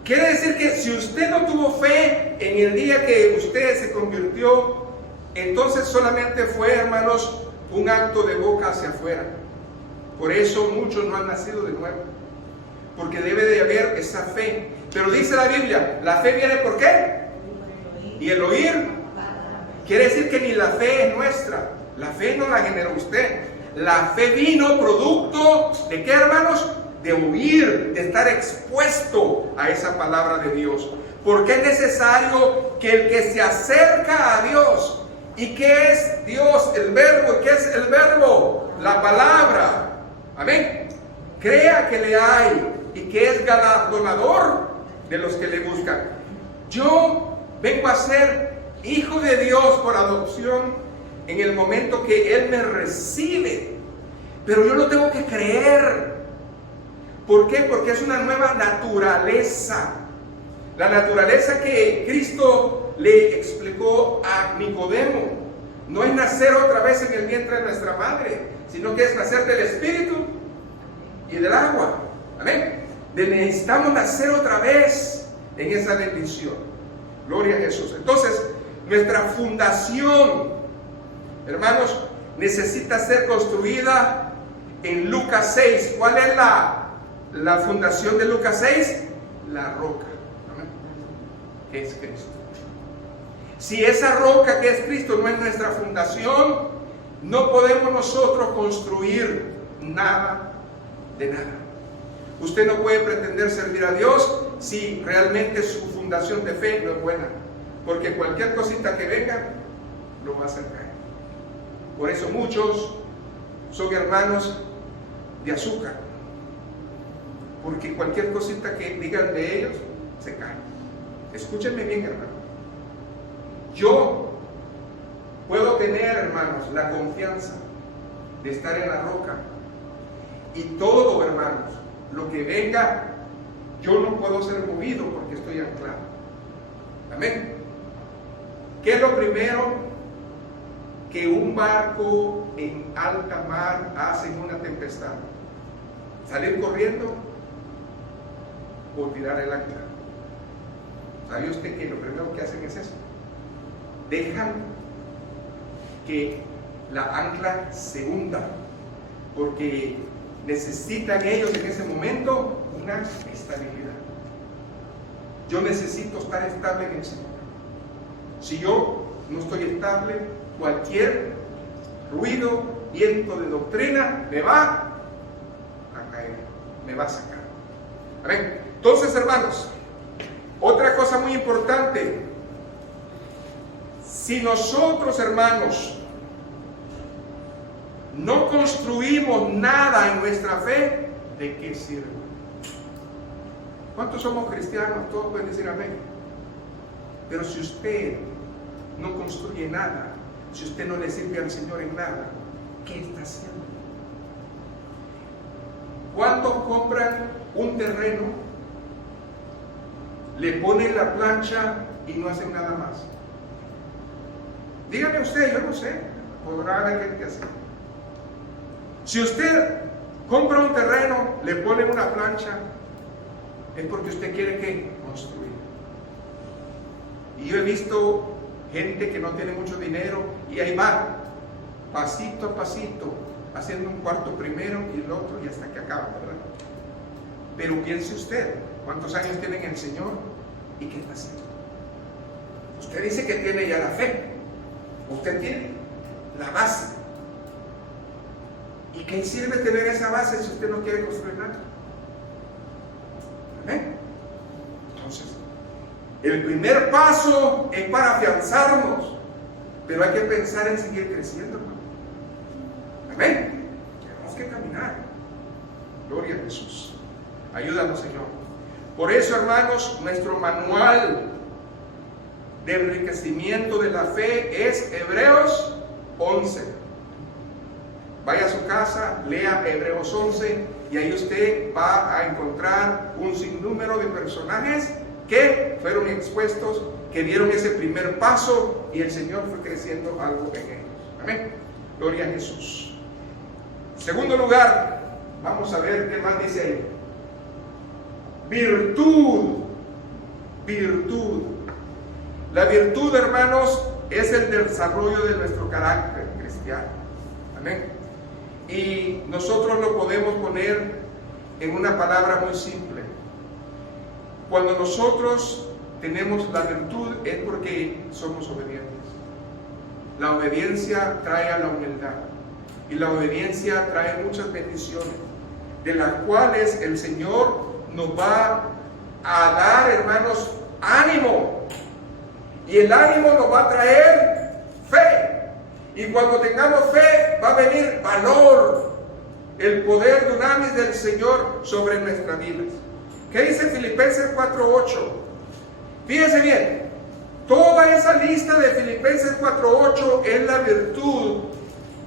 Quiere decir que si usted no tuvo fe en el día que usted se convirtió, entonces solamente fue, hermanos, un acto de boca hacia afuera. Por eso muchos no han nacido de nuevo, porque debe de haber esa fe. Pero dice la Biblia, ¿la fe viene por qué? Y el oír. Quiere decir que ni la fe es nuestra. La fe no la generó usted. La fe vino producto de ¿qué, hermanos? De oír, de estar expuesto a esa palabra de Dios. Porque es necesario que el que se acerca a Dios, ¿y qué es Dios? El verbo. ¿Y qué es el verbo? La palabra. Amén. Crea que le hay y que es galardonador de los que le buscan. Yo vengo a ser hijo de Dios por adopción en el momento que Él me recibe, pero yo lo tengo que creer. ¿Por qué? Porque es una nueva naturaleza. La naturaleza que Cristo le explicó a Nicodemo no es nacer otra vez en el vientre de nuestra madre, sino que es nacer del Espíritu y del agua. Amén. Necesitamos nacer otra vez en esa bendición. Gloria a Jesús. Entonces, nuestra fundación, hermanos, necesita ser construida en Lucas 6. ¿Cuál es la fundación de Lucas 6? La roca. ¿Amén? Que es Cristo. Si esa roca que es Cristo no es nuestra fundación, no podemos nosotros construir nada de nada. Usted no puede pretender servir a Dios si realmente su fundación de fe no es buena, porque cualquier cosita que venga lo va a hacer caer. Por eso muchos son hermanos de azúcar, porque cualquier cosita que digan de ellos se cae. Escúchenme bien, hermano. Yo puedo tener, hermanos, la confianza de estar en la roca, y todo, hermanos, lo que venga, yo no puedo ser movido porque estoy anclado. Amén. ¿Qué es lo primero que un barco en alta mar hace en una tempestad? ¿Salir corriendo o tirar el ancla? ¿Sabe usted que lo primero que hacen es eso? Dejan que la ancla se hunda, porque necesitan ellos en ese momento una estabilidad. Yo necesito estar estable en el Señor. Si yo no estoy estable, cualquier ruido, viento de doctrina me va a caer, me va a sacar. Amén. Entonces, hermanos, otra cosa muy importante: si nosotros, hermanos, no construimos nada en nuestra fe, ¿de qué sirve? ¿Cuántos somos cristianos? Todos pueden decir amén. Pero si usted no construye nada, si usted no le sirve al Señor en nada, ¿qué está haciendo? ¿Cuántos compran un terreno, le ponen la plancha y no hacen nada más? Dígame usted, yo no sé, podrá haber gente así. Si usted compra un terreno, le pone una plancha, es porque usted quiere que construir. Y yo he visto gente que no tiene mucho dinero y ahí va, pasito a pasito, haciendo un cuarto primero y el otro y hasta que acaba, ¿verdad? Pero piense usted, ¿cuántos años tiene en el Señor y qué está haciendo? Usted dice que tiene ya la fe, usted tiene la base. ¿Y qué sirve tener esa base si usted no quiere construir nada? ¿Amén? Entonces, el primer paso es para afianzarnos, pero hay que pensar en seguir creciendo. Amén. Tenemos que caminar. Gloria a Jesús. Ayúdanos, Señor. Por eso, hermanos, nuestro manual de enriquecimiento de la fe es Hebreos 11. Vaya a su casa. casa, lea Hebreos 11 y ahí usted va a encontrar un sinnúmero de personajes que fueron expuestos, que dieron ese primer paso y el Señor fue creciendo algo en ellos. Amén. Gloria a Jesús. Segundo lugar, vamos a ver qué más dice ahí. Virtud. Virtud. La virtud, hermanos, es el desarrollo de nuestro carácter cristiano. Amén. Y nosotros lo podemos poner en una palabra muy simple. Cuando nosotros tenemos la virtud es porque somos obedientes. La obediencia trae a la humildad. Y la obediencia trae muchas bendiciones, de las cuales el Señor nos va a dar, hermanos, ánimo. Y el ánimo nos va a traer fe. Y cuando tengamos fe, va a venir valor, el poder dunamis del Señor sobre nuestras vidas. ¿Qué dice Filipenses 4:8? Fíjense bien, toda esa lista de Filipenses 4:8 es la virtud,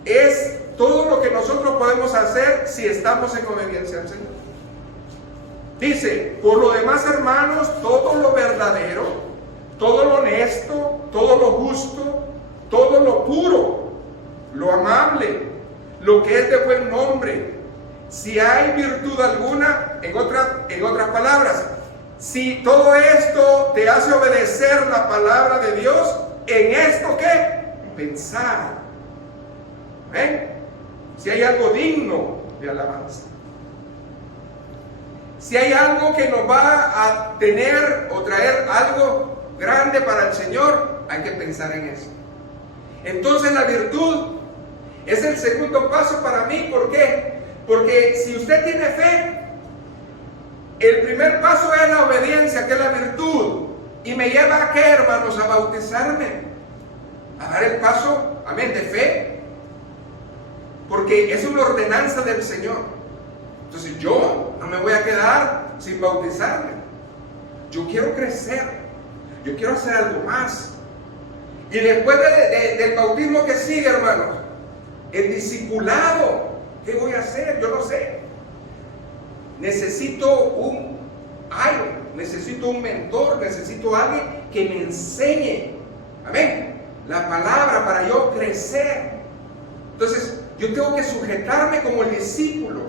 es todo lo que nosotros podemos hacer si estamos en obediencia al Señor. Dice, por lo demás, hermanos, todo lo verdadero, todo lo honesto, todo lo justo, todo lo puro, lo amable, lo que es de buen nombre, si hay virtud alguna, en otras palabras, si todo esto te hace obedecer la palabra de Dios, ¿en esto qué? Pensar. ¿Ven? Si hay algo digno de alabanza. Si hay algo que nos va a tener o traer algo grande para el Señor, hay que pensar en eso. Entonces la virtud es el segundo paso para mí. ¿Por qué? Porque si usted tiene fe, el primer paso es la obediencia, que es la virtud. Y me lleva a qué, hermanos, a bautizarme, a dar el paso, amén, de fe. Porque es una ordenanza del Señor. Entonces yo no me voy a quedar sin bautizarme. Yo quiero crecer. Yo quiero hacer algo más. Y después del bautismo que sigue, hermanos, el discipulado. ¿Qué voy a hacer? Yo no sé. Necesito necesito un mentor, necesito alguien que me enseñe. Amén. La palabra para yo crecer. Entonces, yo tengo que sujetarme como el discípulo.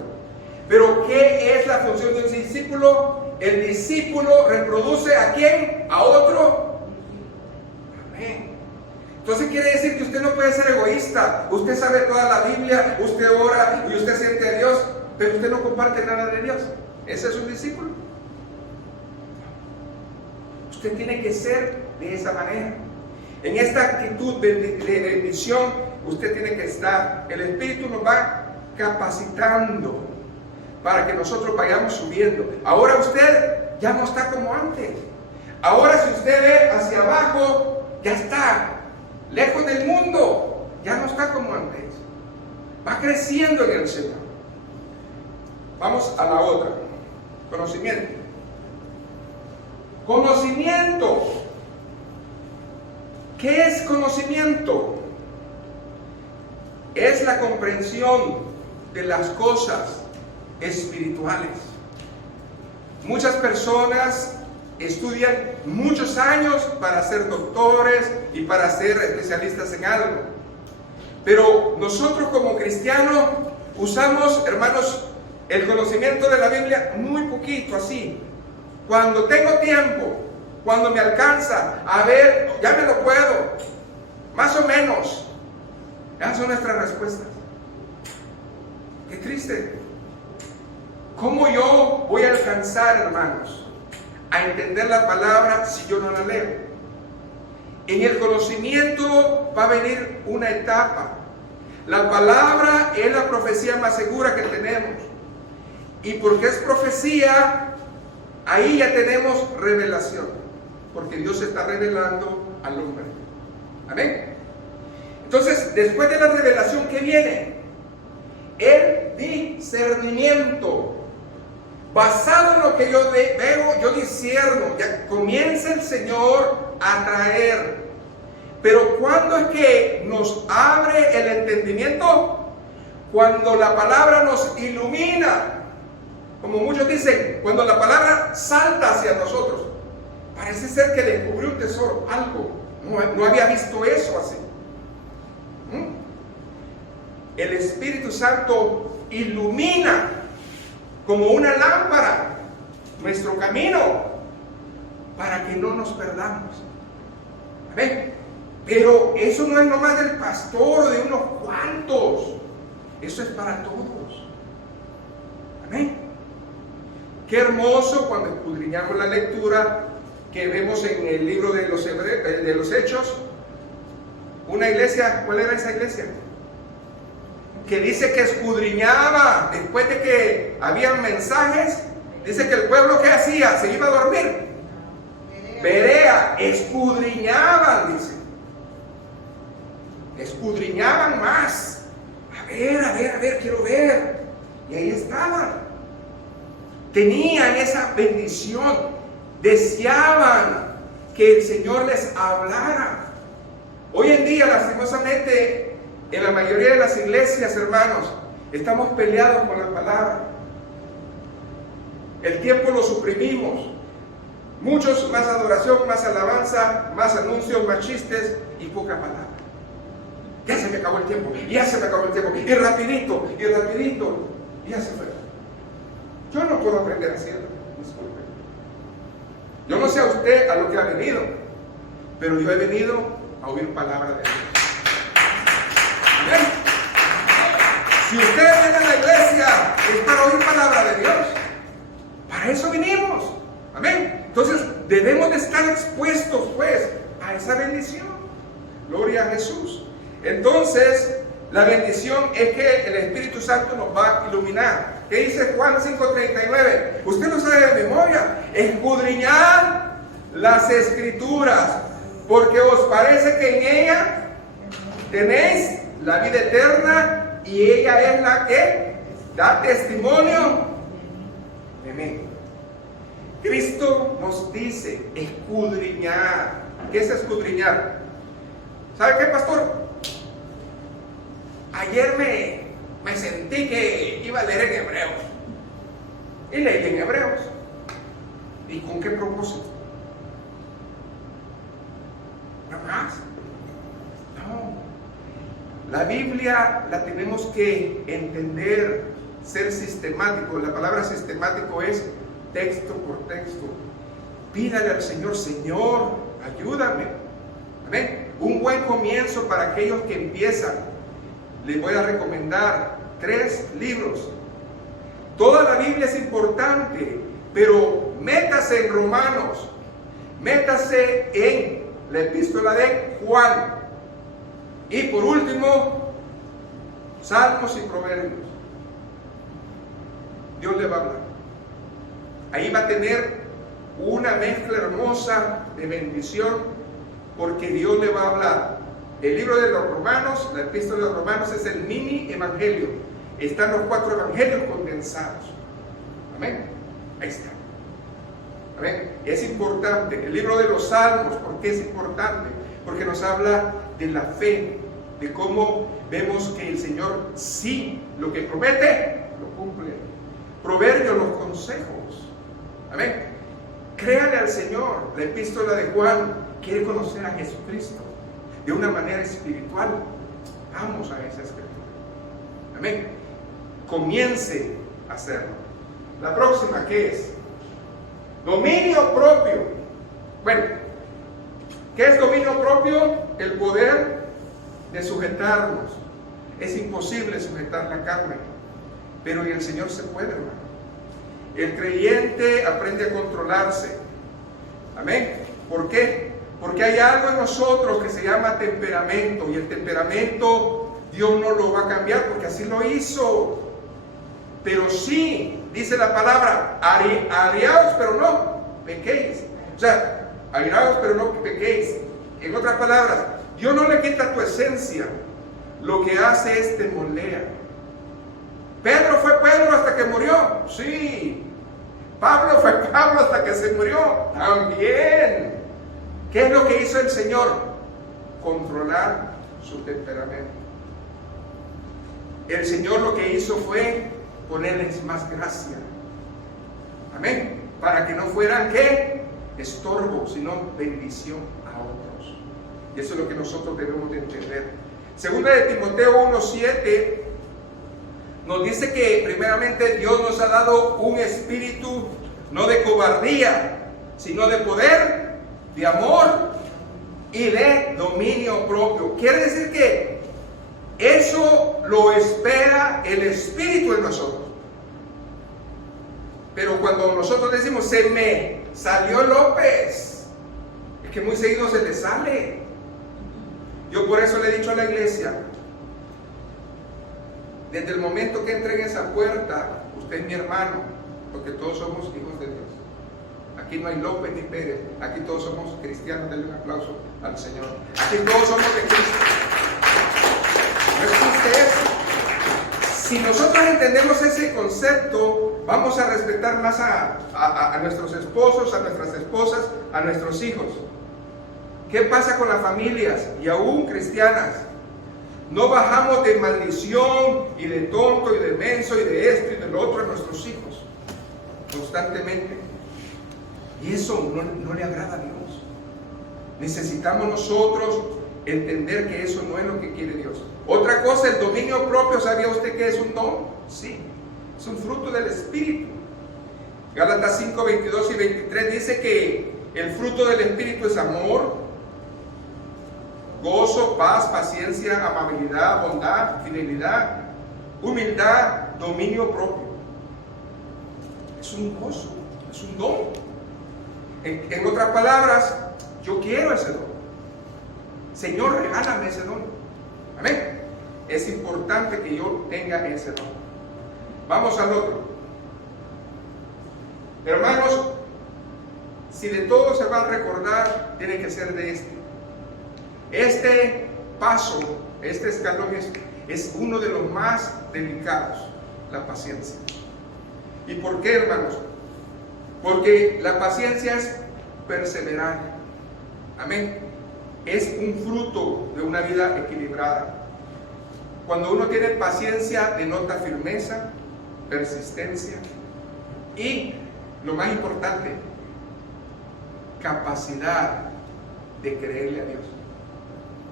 Pero ¿qué es la función de un discípulo? El discípulo reproduce ¿a quién? ¿A otro? Amén. Entonces quiere decir que usted no puede ser egoísta. Usted sabe toda la Biblia, usted ora y usted siente a Dios, pero usted no comparte nada de Dios. ¿Ese es un discípulo? Usted tiene que ser de esa manera. En esta actitud de bendición, usted tiene que estar. El Espíritu nos va capacitando para que nosotros vayamos subiendo. Ahora usted ya no está como antes. Ahora si usted ve hacia abajo, ya está lejos del mundo. Ya no está como antes. Va creciendo en el Señor. Vamos a la otra. Conocimiento. Conocimiento. ¿Qué es conocimiento? Es la comprensión de las cosas espirituales. Muchas personas estudian muchos años para ser doctores y para ser especialistas en algo. Pero nosotros como cristianos usamos, hermanos, el conocimiento de la Biblia muy poquito, así. Cuando tengo tiempo, cuando me alcanza, a ver, ya me lo puedo, más o menos. Esas son nuestras respuestas. Qué triste. ¿Cómo yo voy a alcanzar, hermanos, a entender la palabra si yo no la leo? En el conocimiento va a venir una etapa. La palabra es la profecía más segura que tenemos. Y porque es profecía, ahí ya tenemos revelación. Porque Dios se está revelando al hombre. Amén. Entonces, después de la revelación, ¿qué viene? El discernimiento. Basado en lo que yo veo, yo discierno. Ya comienza el Señor a traer. Pero ¿cuándo es que nos abre el entendimiento? cuando la palabra nos ilumina, como muchos dicen, cuando la palabra salta hacia nosotros, parece ser que descubrió un tesoro, algo. No había visto eso así. El Espíritu Santo ilumina como una lámpara nuestro camino para que no nos perdamos. Amén. Pero eso no es nomás del pastor o de unos cuantos. Eso es para todos. Amén. Qué hermoso cuando escudriñamos la lectura que vemos en el libro de los Hechos. Una iglesia, ¿cuál era esa iglesia? Que dice que escudriñaba después de que habían mensajes. Dice que el pueblo, ¿qué hacía? Se iba a dormir. Berea, escudriñaban, dice. Escudriñaban más. A ver, quiero ver. Y ahí estaban. Tenían esa bendición. Deseaban que el Señor les hablara. Hoy en día, lastimosamente, en la mayoría de las iglesias, hermanos, estamos peleados con la palabra. El tiempo lo suprimimos. Muchos más adoración, más alabanza, más anuncios, más chistes y poca palabra. Ya se me acabó el tiempo, ya se me acabó el tiempo, y rapidito, y ya se fue. Yo no puedo aprender así, disculpe. Yo no sé a usted a lo que ha venido, pero yo he venido a oír palabra de Dios. Amén. Si usted viene a la iglesia, es para oír palabra de Dios. Para eso vinimos. Amén. Entonces debemos de estar expuestos pues a esa bendición. Gloria a Jesús. Entonces la bendición es que el Espíritu Santo nos va a iluminar. ¿Qué dice Juan 5:39? Usted lo sabe de memoria. Escudriñad las Escrituras, porque os parece que en ella tenéis la vida eterna, y ella es la que da testimonio de mí. Cristo nos dice escudriñar. ¿Qué es escudriñar? ¿Sabe qué, pastor? Ayer me sentí que iba a leer en Hebreos. Y leí en Hebreos. ¿Y con qué propósito? ¿No más? No. La Biblia la tenemos que entender, ser sistemático. La palabra sistemático es texto por texto. Pídale al Señor, Señor, ayúdame. Amén. Un buen comienzo para aquellos que empiezan. Les voy a recomendar 3 libros. Toda la Biblia es importante, pero métase en Romanos, métase en la epístola de Juan, y por último, Salmos y Proverbios. Dios le va a hablar. Ahí va a tener una mezcla hermosa de bendición, porque Dios le va a hablar. El libro de los Romanos, la epístola de los Romanos, es el mini evangelio. Están los 4 evangelios condensados. Amén. Ahí está. Amén. Es importante. El libro de los Salmos, ¿por qué es importante? Porque nos habla de la fe, de cómo vemos que el Señor sí, lo que promete, lo cumple. Proverbios, los consejos. Amén. Créale al Señor. La epístola de Juan quiere conocer a Jesucristo de una manera espiritual. Vamos a esa escritura. Amén. Comience a hacerlo. La próxima, ¿qué es? Dominio propio. Bueno, ¿qué es dominio propio? El poder de sujetarnos. Es imposible sujetar la carne, pero en el Señor se puede, hermano. El creyente aprende a controlarse. Amén. ¿Por qué? Porque hay algo en nosotros que se llama temperamento, y el temperamento Dios no lo va a cambiar porque así lo hizo. Pero sí, dice la palabra, airaos pero no pequéis. O sea, airaos pero no pequéis. En otras palabras, Dios no le quita tu esencia, lo que hace es te moldea. Pedro fue Pedro hasta que murió, sí. Pablo fue Pablo hasta que se murió, también. ¿Qué es lo que hizo el Señor? Controlar su temperamento. el Señor lo que hizo fue ponerles más gracia. Amén. Para que no fueran, ¿qué? Estorbo, sino bendición a otros. Y eso es lo que nosotros debemos de entender. Segunda de Timoteo 1:7 nos dice que primeramente Dios nos ha dado un espíritu no de cobardía, sino de poder, de amor y de dominio propio. Quiere decir que eso lo espera el Espíritu en nosotros. Pero cuando nosotros decimos, se me salió López, es que muy seguido se le sale. Yo por eso le he dicho a la iglesia, desde el momento que entre en esa puerta, usted es mi hermano, porque todos somos hijos de Dios. Aquí no hay López ni Pérez, aquí todos somos cristianos. Denle un aplauso al Señor. Aquí todos somos de Cristo. ¿No existe eso? Si nosotros entendemos ese concepto, vamos a respetar más a nuestros esposos, a nuestras esposas, a nuestros hijos. ¿Qué pasa con las familias y aún cristianas? No bajamos de maldición y de tonto y de menso y de esto y de lo otro a nuestros hijos constantemente. Y eso no le agrada a Dios. Necesitamos nosotros entender que eso no es lo que quiere Dios. Otra cosa, el dominio propio. ¿Sabía usted que es un don? Sí, es un fruto del Espíritu. Gálatas 5, 22 y 23 dice que el fruto del Espíritu es amor, gozo, paz, paciencia, amabilidad, bondad, fidelidad, humildad, dominio propio. Es un gozo, es un don. En otras palabras, yo quiero ese don. Señor, regálame ese don. Amén. Es importante que yo tenga ese don. Vamos al otro. Hermanos, si de todo se va a recordar, tiene que ser de este. Este paso, este escalón es uno de los más delicados, la paciencia. ¿Y por qué, hermanos? Porque la paciencia es perseverar. Amén. Es un fruto de una vida equilibrada. Cuando uno tiene paciencia, denota firmeza, persistencia y, lo más importante, capacidad de creerle a Dios.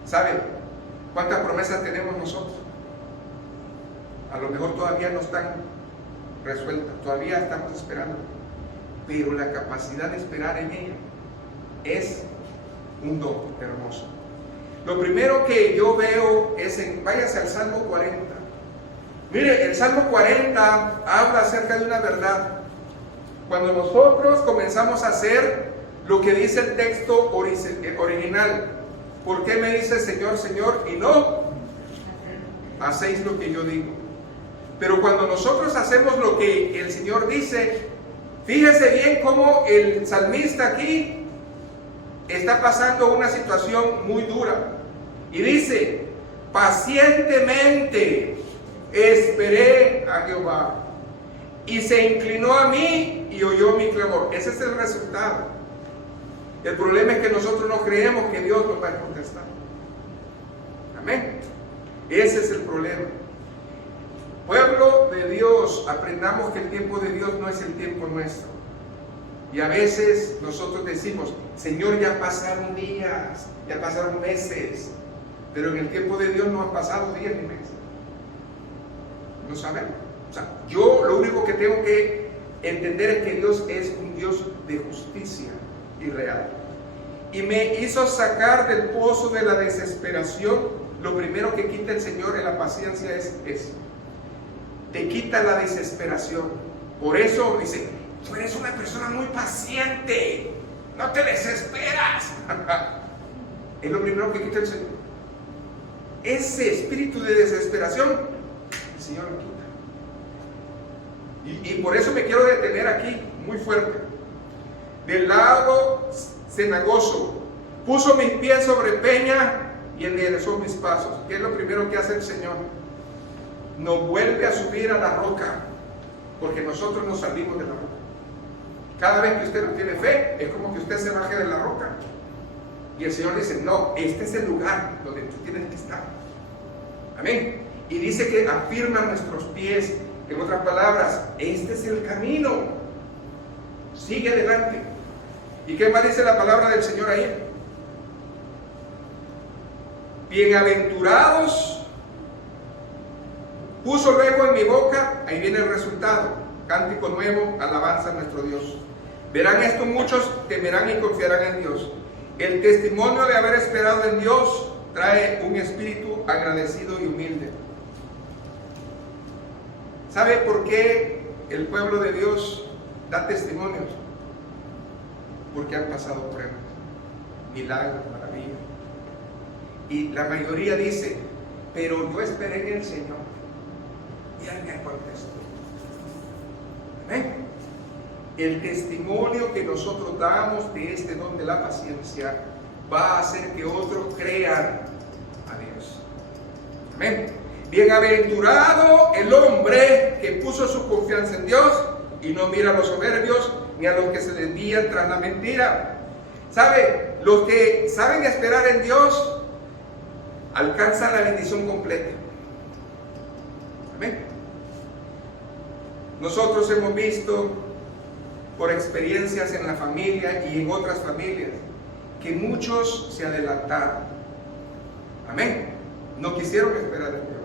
¿Saben cuántas promesas tenemos nosotros? A lo mejor todavía no están resueltas, todavía estamos esperando, pero la capacidad de esperar en ella es un don hermoso. Lo primero que yo veo es váyase al Salmo 40. Mire, el Salmo 40 habla acerca de una verdad. Cuando nosotros comenzamos a hacer lo que dice el texto original, ¿por qué me dice Señor, Señor, y no hacéis lo que yo digo? Pero cuando nosotros hacemos lo que el Señor dice, fíjese bien cómo el salmista aquí está pasando una situación muy dura. Y dice, pacientemente esperé a Jehová, y se inclinó a mí y oyó mi clamor. Ese es el resultado. El problema es que nosotros no creemos que Dios nos va a contestar. Amén. Ese es el problema. Pueblo de Dios, aprendamos que el tiempo de Dios no es el tiempo nuestro. Y a veces nosotros decimos, Señor, ya pasaron días, ya pasaron meses, pero en el tiempo de Dios no han pasado días ni meses. No sabemos. O sea, yo lo único que tengo que entender es que Dios es un Dios de justicia y real. Y me hizo sacar del pozo de la desesperación. Lo primero que quita el Señor en la paciencia es eso. Te quita la desesperación. Por eso dice, tú eres una persona muy paciente, no te desesperas. Es lo primero que quita el Señor. Ese espíritu de desesperación, el Señor lo quita. Y por eso me quiero detener aquí muy fuerte. Del lago cenagoso puso mis pies sobre peña y enderezó mis pasos. ¿Qué es lo primero que hace el Señor? Nos vuelve a subir a la roca, porque nosotros nos salimos de la roca. Cada vez que usted no tiene fe, es como que usted se baje de la roca. Y el Señor dice, no, este es el lugar donde tú tienes que estar. Amén. Y dice que afirma nuestros pies. En otras palabras, este es el camino. Sigue adelante. ¿Y qué más dice la palabra del Señor ahí? Bienaventurados. Puso luego en mi boca, ahí viene el resultado. Cántico nuevo, alabanza a nuestro Dios. Verán esto muchos, temerán y confiarán en Dios. El testimonio de haber esperado en Dios trae un espíritu agradecido y humilde. ¿Sabe por qué el pueblo de Dios da testimonios? Porque han pasado pruebas, milagros, maravillas. Y la mayoría dice, pero yo esperé en el Señor y Él me contestó. Amén. El testimonio que nosotros damos de este don de la paciencia va a hacer que otros crean a Dios. Amén. Bienaventurado el hombre que puso su confianza en Dios y no mira a los soberbios ni a los que se desvían tras la mentira. ¿Sabe? Los que saben esperar en Dios alcanzan la bendición completa. Amén. Nosotros hemos visto por experiencias en la familia y en otras familias que muchos se adelantaron. Amén. No quisieron esperar en Dios.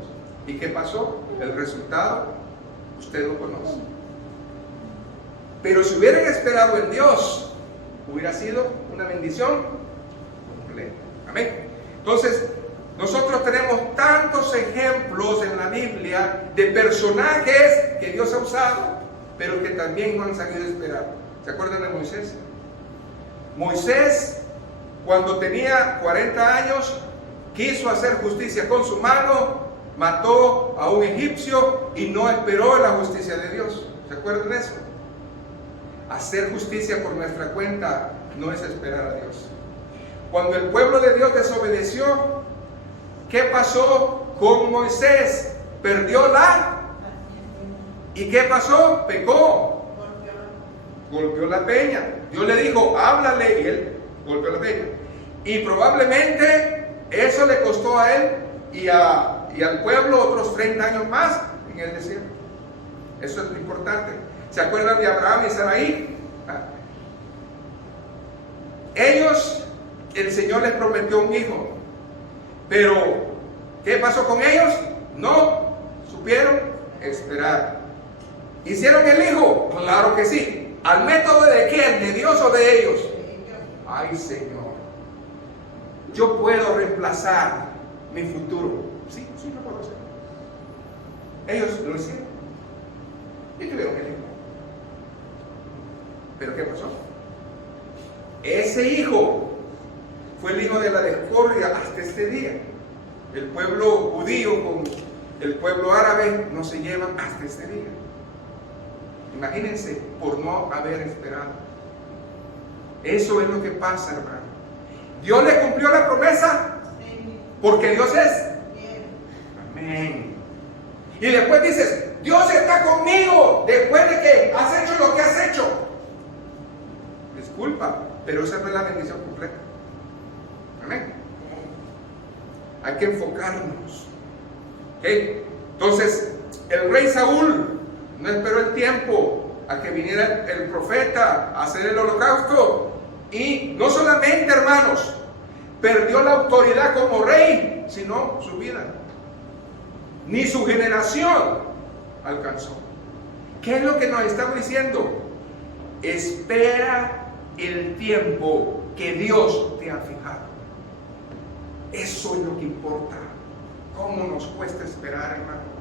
¿Y qué pasó? El resultado, usted lo conoce. Pero si hubieran esperado en Dios, hubiera sido una bendición completa. Amén. Entonces, nosotros tenemos tantos ejemplos en la Biblia de personajes que Dios ha usado, pero que también no han sabido esperar. ¿Se acuerdan de Moisés? Moisés, cuando tenía 40 años, quiso hacer justicia con su mano, mató a un egipcio y no esperó la justicia de Dios. ¿Se acuerdan de eso? Hacer justicia por nuestra cuenta no es esperar a Dios. Cuando el pueblo de Dios desobedeció, ¿qué pasó con Moisés? Perdió la... ¿Y qué pasó? Pecó. Golpeó la peña. Dios le dijo, háblale, y él golpeó la peña. Y probablemente eso le costó a él y al pueblo otros 30 años más en el desierto. Eso es lo importante. ¿Se acuerdan de Abraham y Sarai? Ellos, el Señor les prometió un hijo, pero ¿qué pasó con ellos? No supieron esperar. ¿Hicieron el hijo? Claro que sí. ¿Al método de quién? ¿De Dios o de ellos? Ay, Señor, yo puedo reemplazar mi futuro. Sí, sí lo puedo hacer. Ellos lo hicieron y tuvieron el hijo. ¿Pero qué pasó? Ese hijo fue el hijo de la discordia hasta este día. El pueblo judío con el pueblo árabe no se llevan hasta este día. Imagínense, por no haber esperado. Eso es lo que pasa, hermano. ¿Dios le cumplió la promesa? Porque Dios es. Amén. Y después dices, Dios está conmigo después de que has hecho lo que has hecho. Disculpa, pero esa no es la bendición completa. Amén. Hay que enfocarnos. ¿Okay? Entonces, el rey Saúl no esperó el tiempo a que viniera el profeta a hacer el holocausto. Y no solamente, hermanos, perdió la autoridad como rey, sino su vida. Ni su generación alcanzó. ¿Qué es lo que nos está diciendo? Espera el tiempo que Dios te ha fijado. Eso es lo que importa. ¿Cómo nos cuesta esperar, hermano?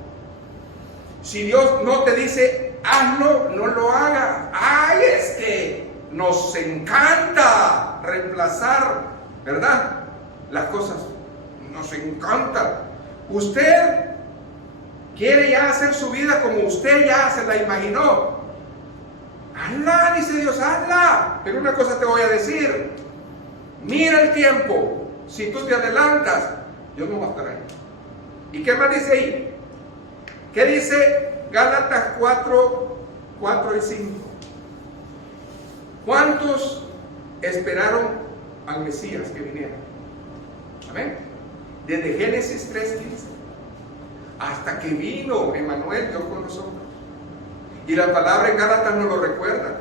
Si Dios no te dice, hazlo, no lo hagas. ¡Ay, es que nos encanta reemplazar, ¿verdad? Las cosas nos encanta. Usted quiere ya hacer su vida como usted ya se la imaginó. Hazla, dice Dios, hazla. Pero una cosa te voy a decir. Mira el tiempo. Si tú te adelantas, Dios no va a estar ahí. ¿Y qué más dice ahí? ¿Qué dice Gálatas 4 y 5? ¿Cuántos esperaron al Mesías que viniera? Amén. Desde Génesis 3:15 hasta que vino Emmanuel, Dios con nosotros. Y la palabra en Gálatas nos lo recuerda.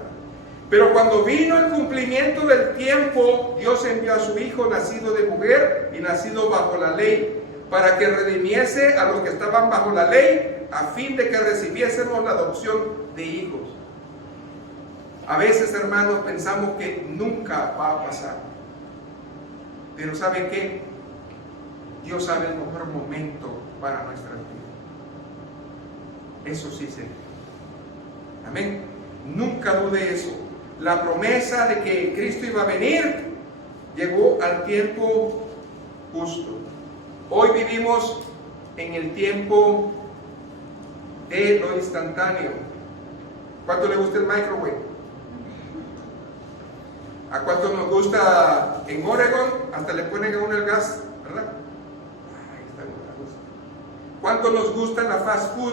Pero cuando vino el cumplimiento del tiempo, Dios envió a su Hijo, nacido de mujer y nacido bajo la ley, para que redimiese a los que estaban bajo la ley, a fin de que recibiésemos la adopción de hijos. A veces, hermanos, pensamos que nunca va a pasar. Pero ¿saben qué? Dios sabe el mejor momento para nuestra vida. Eso sí sé. Amén. Nunca dude eso. La promesa de que Cristo iba a venir llegó al tiempo justo. Hoy vivimos en el tiempo de lo instantáneo. ¿Cuánto le gusta el microwave? ¿A cuánto nos gusta en Oregon? Hasta le ponen a uno el gas, ¿verdad? Ahí está, me gusta. ¿Cuánto nos gusta la fast food?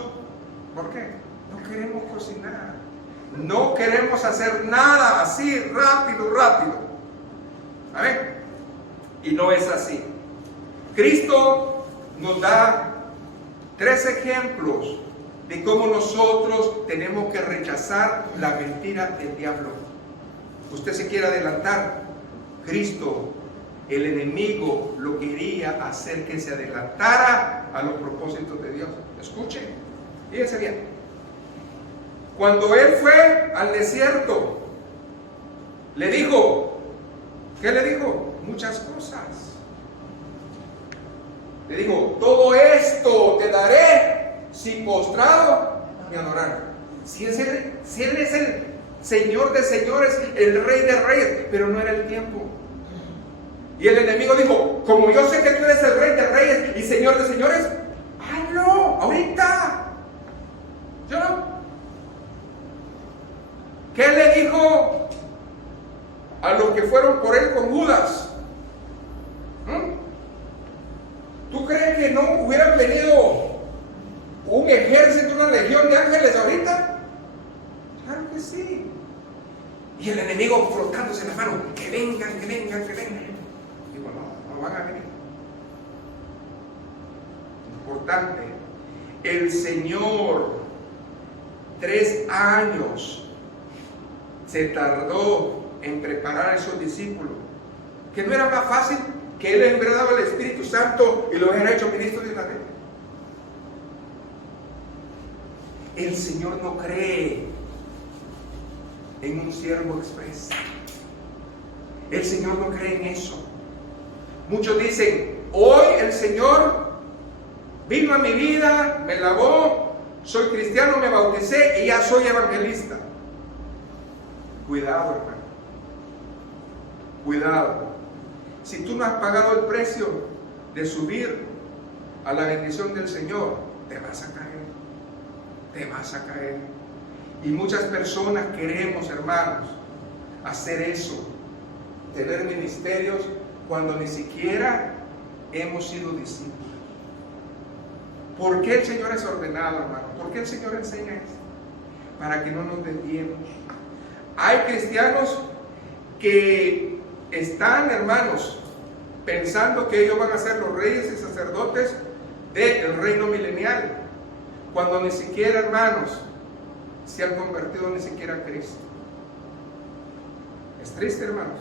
¿Por qué? No queremos cocinar. No queremos hacer nada así rápido. ¿Amén? Y no es así. Cristo nos da 3 ejemplos de cómo nosotros tenemos que rechazar la mentira del diablo. Usted se quiere adelantar. Cristo, el enemigo, lo quería hacer que se adelantara a los propósitos de Dios. Escuchen, fíjense bien. Cuando él fue al desierto, le dijo, ¿qué le dijo? Muchas cosas. Le dijo, todo esto te daré si postrado me adoraras. Si él es el Señor de señores, el Rey de reyes, pero no era el tiempo. Y el enemigo dijo, como yo sé que tú eres el Rey de reyes y Señor de señores, hazlo ahorita. ¿Yo no? ¿Qué le dijo a los que fueron por él con Judas? ¿Tú crees que no hubieran venido un ejército, una legión de ángeles ahorita? Claro que sí. Y el enemigo frotándose las manos, que vengan. Digo, no van a venir. Importante, el Señor 3 años se tardó en preparar a esos discípulos, que no era más fácil que Él les hubiera dado el Espíritu Santo y los hubiera hecho ministros de la ley. El Señor no cree en un siervo express. El Señor no cree en eso. Muchos dicen, hoy el Señor vino a mi vida, me lavó, soy cristiano, me bauticé y ya soy evangelista. Cuidado, hermano. Cuidado. Si tú no has pagado el precio de subir a la bendición del Señor, te vas a caer. Te vas a caer. Y muchas personas queremos, hermanos, hacer eso. Tener ministerios cuando ni siquiera hemos sido discípulos. ¿Por qué el Señor es ordenado, hermano? ¿Por qué el Señor enseña eso? Para que no nos desviemos. Hay cristianos que están, hermanos, pensando que ellos van a ser los reyes y sacerdotes del reino milenial, cuando ni siquiera, hermanos, se han convertido ni siquiera a Cristo. Es triste, hermanos.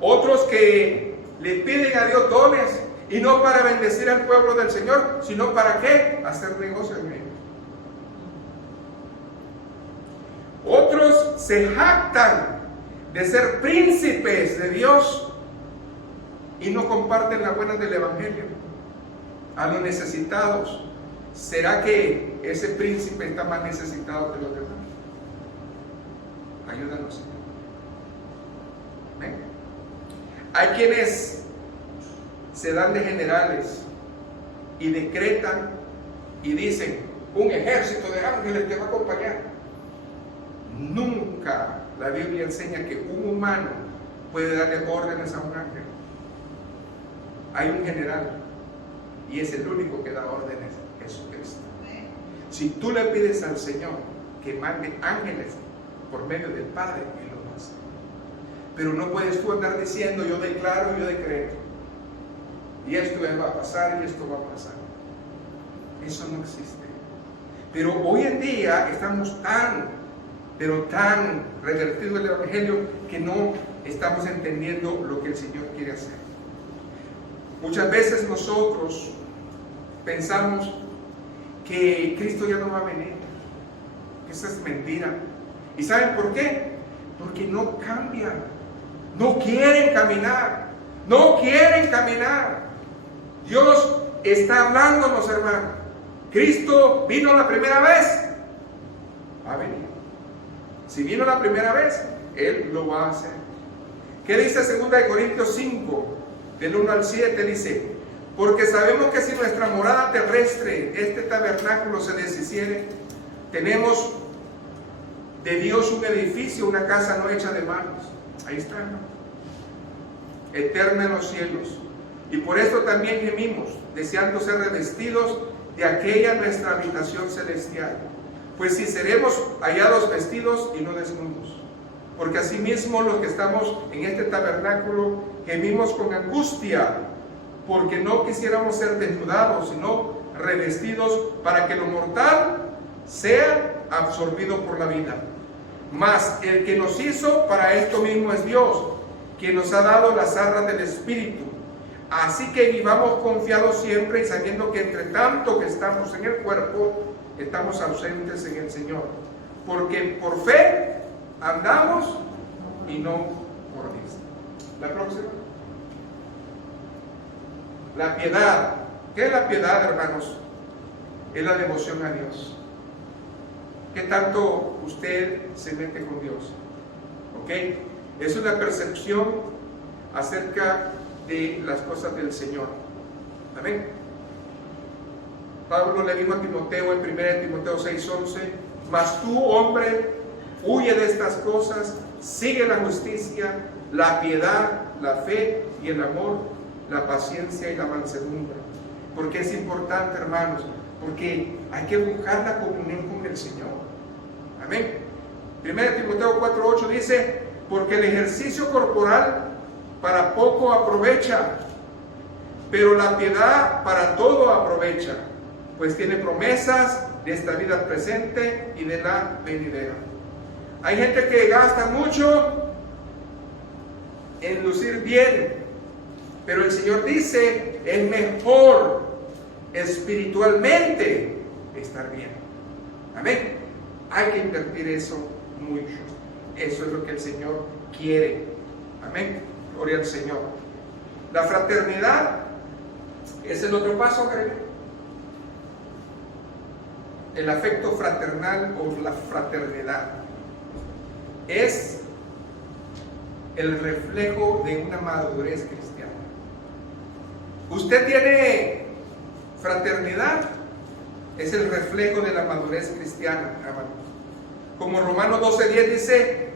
Otros que le piden a Dios dones, y no para bendecir al pueblo del Señor, sino para ¿qué? Hacer negocio en ellos. Otros se jactan de ser príncipes de Dios y no comparten las buenas del Evangelio a los necesitados. ¿Será que ese príncipe está más necesitado que los demás? Ayúdanos, Señor. ¿Ven? Hay quienes se dan de generales y decretan y dicen, un ejército de ángeles te va a acompañar. Nunca la Biblia enseña que un humano puede darle órdenes a un ángel. Hay un general y es el único que da órdenes, Jesucristo. Si tú le pides al Señor que mande ángeles por medio del Padre, Él lo hace. Pero no puedes tú andar diciendo, yo declaro, yo decreto, y esto va a pasar y esto va a pasar. Eso no existe. Pero hoy en día estamos pero tan revertidos del Evangelio que no estamos entendiendo lo que el Señor quiere hacer. Muchas veces nosotros pensamos que Cristo ya no va a venir. Esa es mentira. ¿Y saben por qué? Porque no cambian, no quieren caminar, no quieren caminar. Dios está hablándonos, hermano. Cristo vino la primera vez, va a venir. Si vino la primera vez, Él lo va a hacer. ¿Qué dice 2 Corintios 5, del 1 al 7? Dice: porque sabemos que si nuestra morada terrestre, este tabernáculo, se deshiciere, tenemos de Dios un edificio, una casa no hecha de manos. Ahí está, ¿no? Eterna en los cielos. Y por esto también gemimos, deseando ser revestidos de aquella nuestra habitación celestial. Pues si seremos hallados vestidos y no desnudos. Porque asimismo los que estamos en este tabernáculo gemimos con angustia, porque no quisiéramos ser desnudados, sino revestidos, para que lo mortal sea absorbido por la vida. Mas el que nos hizo para esto mismo es Dios, quien nos ha dado las arras del Espíritu. Así que vivamos confiados siempre y sabiendo que entre tanto que estamos en el cuerpo, estamos ausentes en el Señor. Porque por fe andamos y no por vista. La próxima. La piedad. ¿Qué es la piedad, hermanos? Es la devoción a Dios. ¿Qué tanto usted se mete con Dios? ¿Ok? Es una percepción acerca de las cosas del Señor. Amén. Pablo le dijo a Timoteo en 1 Timoteo 6:11: mas tú, hombre, huye de estas cosas, sigue la justicia, la piedad, la fe y el amor, la paciencia y la mansedumbre. Porque es importante, hermanos, porque hay que buscar la comunión con el Señor. Amén. 1 Timoteo 4:8 dice: porque el ejercicio corporal para poco aprovecha, pero la piedad para todo aprovecha, pues tiene promesas de esta vida presente y de la venidera. Hay gente que gasta mucho en lucir bien, pero el Señor dice: es mejor espiritualmente estar bien. Amén. Hay que invertir eso mucho. Eso es lo que el Señor quiere. Amén. Gloria al Señor. La fraternidad es el otro paso, ¿creen? El afecto fraternal o la fraternidad es el reflejo de una madurez cristiana. Usted tiene fraternidad, es el reflejo de la madurez cristiana, hermanos. Como Romanos 12:10 dice: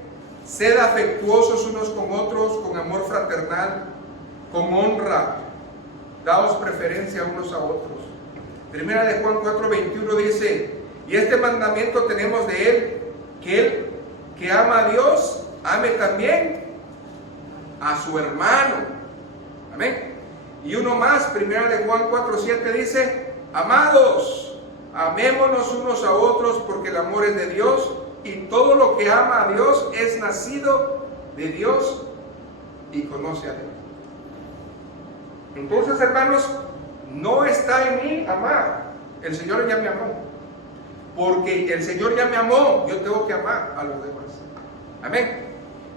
sed afectuosos unos con otros con amor fraternal, con honra, daos preferencia unos a otros. Primera de Juan 4:21 dice: y este mandamiento tenemos de él, que él que ama a Dios, ame también a su hermano. Amén. Y uno más, Primera de Juan 4:7 dice: amados, amémonos unos a otros, porque el amor es de Dios, y todo lo que ama a Dios es nacido de Dios y conoce a Dios. Entonces, hermanos, no está en mí amar. El Señor ya me amó. Porque el Señor ya me amó, yo tengo que amar a los demás. Amén.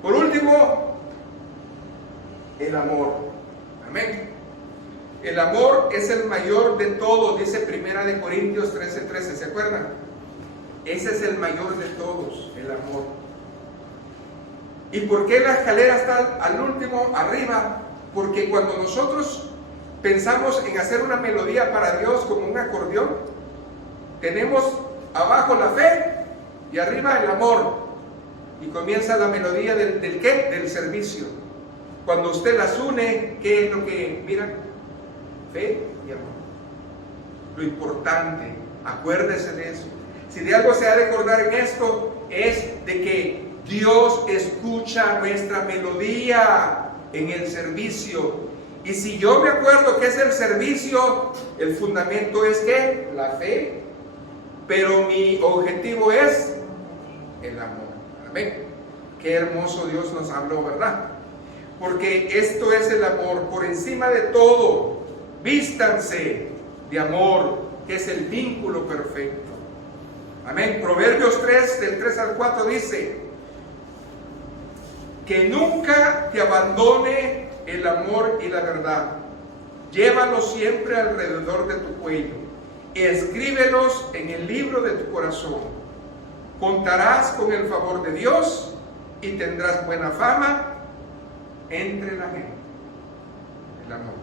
Por último, el amor. Amén. El amor es el mayor de todos, dice Primera de Corintios 13:13. ¿Se acuerdan? Ese es el mayor de todos, el amor. ¿Y por qué la escalera está al último, arriba? Porque cuando nosotros pensamos en hacer una melodía para Dios como un acordeón, tenemos abajo la fe y arriba el amor. Y comienza la melodía del ¿qué? Del servicio. Cuando usted las une, ¿qué es lo que miran? Fe y amor. Lo importante, acuérdese de eso. Si de algo se ha de recordar en esto, es de que Dios escucha nuestra melodía en el servicio Y si yo me acuerdo que es el servicio, el fundamento es que la fe, pero mi objetivo es el amor. Amén. Qué hermoso Dios nos habló, ¿verdad? Porque esto es el amor. Por encima de todo, vístanse de amor, que es el vínculo perfecto. Amén. Proverbios 3, del 3 al 4 dice: que nunca te abandone el amor y la verdad. Llévalo siempre alrededor de tu cuello. Escríbelos en el libro de tu corazón. Contarás con el favor de Dios y tendrás buena fama entre la gente. El amor.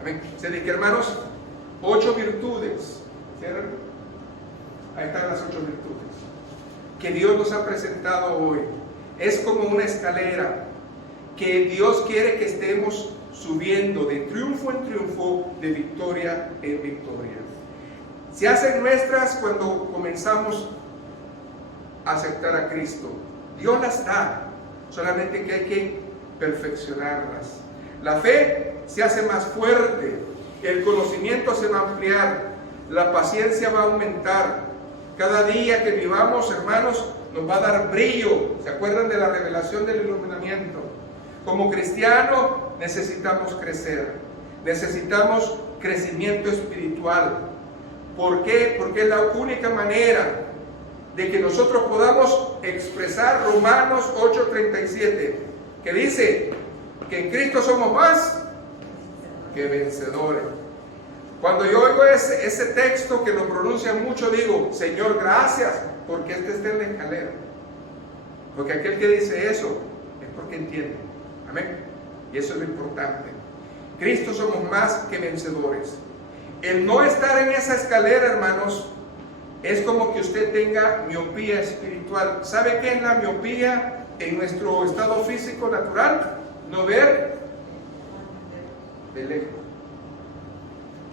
Amén. Se dice, hermanos, 8 virtudes. ¿Cierto? Ahí están las 8 virtudes que Dios nos ha presentado hoy. Es como una escalera que Dios quiere que estemos subiendo de triunfo en triunfo, de victoria en victoria. Se hacen nuestras cuando comenzamos a aceptar a Cristo. Dios las da, solamente que hay que perfeccionarlas. La fe se hace más fuerte, el conocimiento se va a ampliar, la paciencia va a aumentar. Cada día que vivamos, hermanos, nos va a dar brillo. ¿Se acuerdan de la revelación del iluminamiento? Como cristiano necesitamos crecer, necesitamos crecimiento espiritual. ¿Por qué? Porque es la única manera de que nosotros podamos expresar Romanos 8:37, que dice que en Cristo somos más que vencedores. Cuando yo oigo ese texto que lo pronuncian mucho, digo, Señor, gracias, porque este está en la escalera. Porque aquel que dice eso es porque entiende. Amén. Y eso es lo importante. Cristo somos más que vencedores. El no estar en esa escalera, hermanos, es como que usted tenga miopía espiritual. ¿Sabe qué es la miopía en nuestro estado físico natural? No ver de lejos.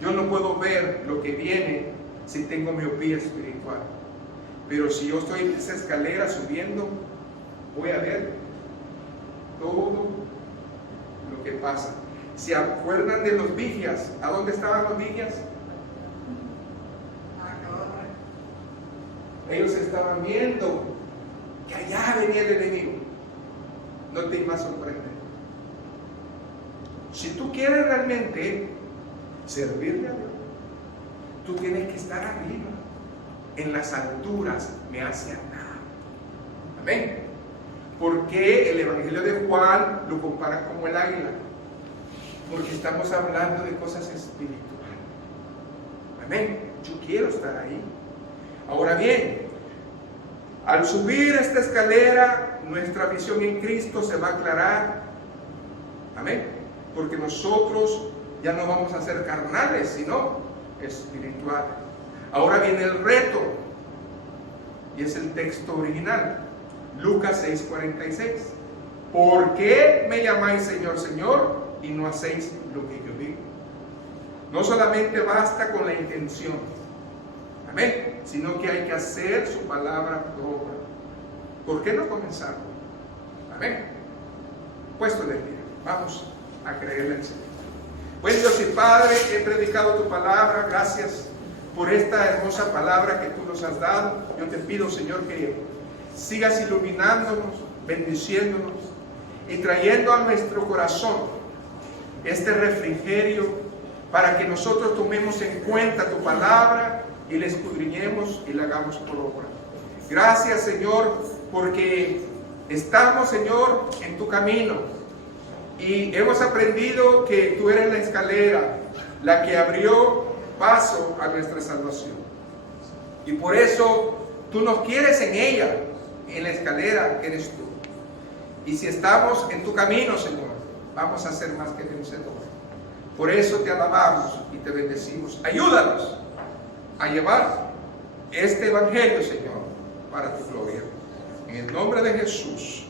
Yo no puedo ver lo que viene si tengo miopía espiritual. Pero si yo estoy en esa escalera subiendo, voy a ver todo lo que pasa. ¿Se acuerdan de los vigias? ¿A dónde estaban los vigias? Ellos estaban viendo que allá venía el enemigo. No te más sorprende. Si tú quieres realmente servirle a Dios, tú tienes que estar arriba. En las alturas me hace nada. Amén. ¿Por qué el Evangelio de Juan lo compara como el águila? Porque estamos hablando de cosas espirituales. Amén. Yo quiero estar ahí. Ahora bien, al subir esta escalera, nuestra visión en Cristo se va a aclarar. Amén. Porque nosotros ya no vamos a ser carnales, sino espirituales. Ahora viene el reto, y es el texto original, Lucas 6:46. ¿Por qué me llamáis Señor, Señor, y no hacéis lo que yo digo? No solamente basta con la intención, amén, sino que hay que hacer su palabra por obra. ¿Por qué no comenzar? Amén. Puesto de pie, vamos a creerle al Señor. Buen Dios y Padre, he predicado tu palabra. Gracias por esta hermosa palabra que tú nos has dado. Yo te pido, Señor, que sigas iluminándonos, bendiciéndonos y trayendo a nuestro corazón este refrigerio para que nosotros tomemos en cuenta tu palabra y la escudriñemos y la hagamos por obra. Gracias, Señor, porque estamos, Señor, en tu camino y hemos aprendido que tú eres la escalera, la que abrió paso a nuestra salvación. Y por eso tú nos quieres en ella, en la escalera que eres tú. Y si estamos en tu camino, Señor, vamos a ser más que vencedores. Por eso te alabamos y te bendecimos. Ayúdanos a llevar este evangelio, Señor, para tu gloria. En el nombre de Jesús.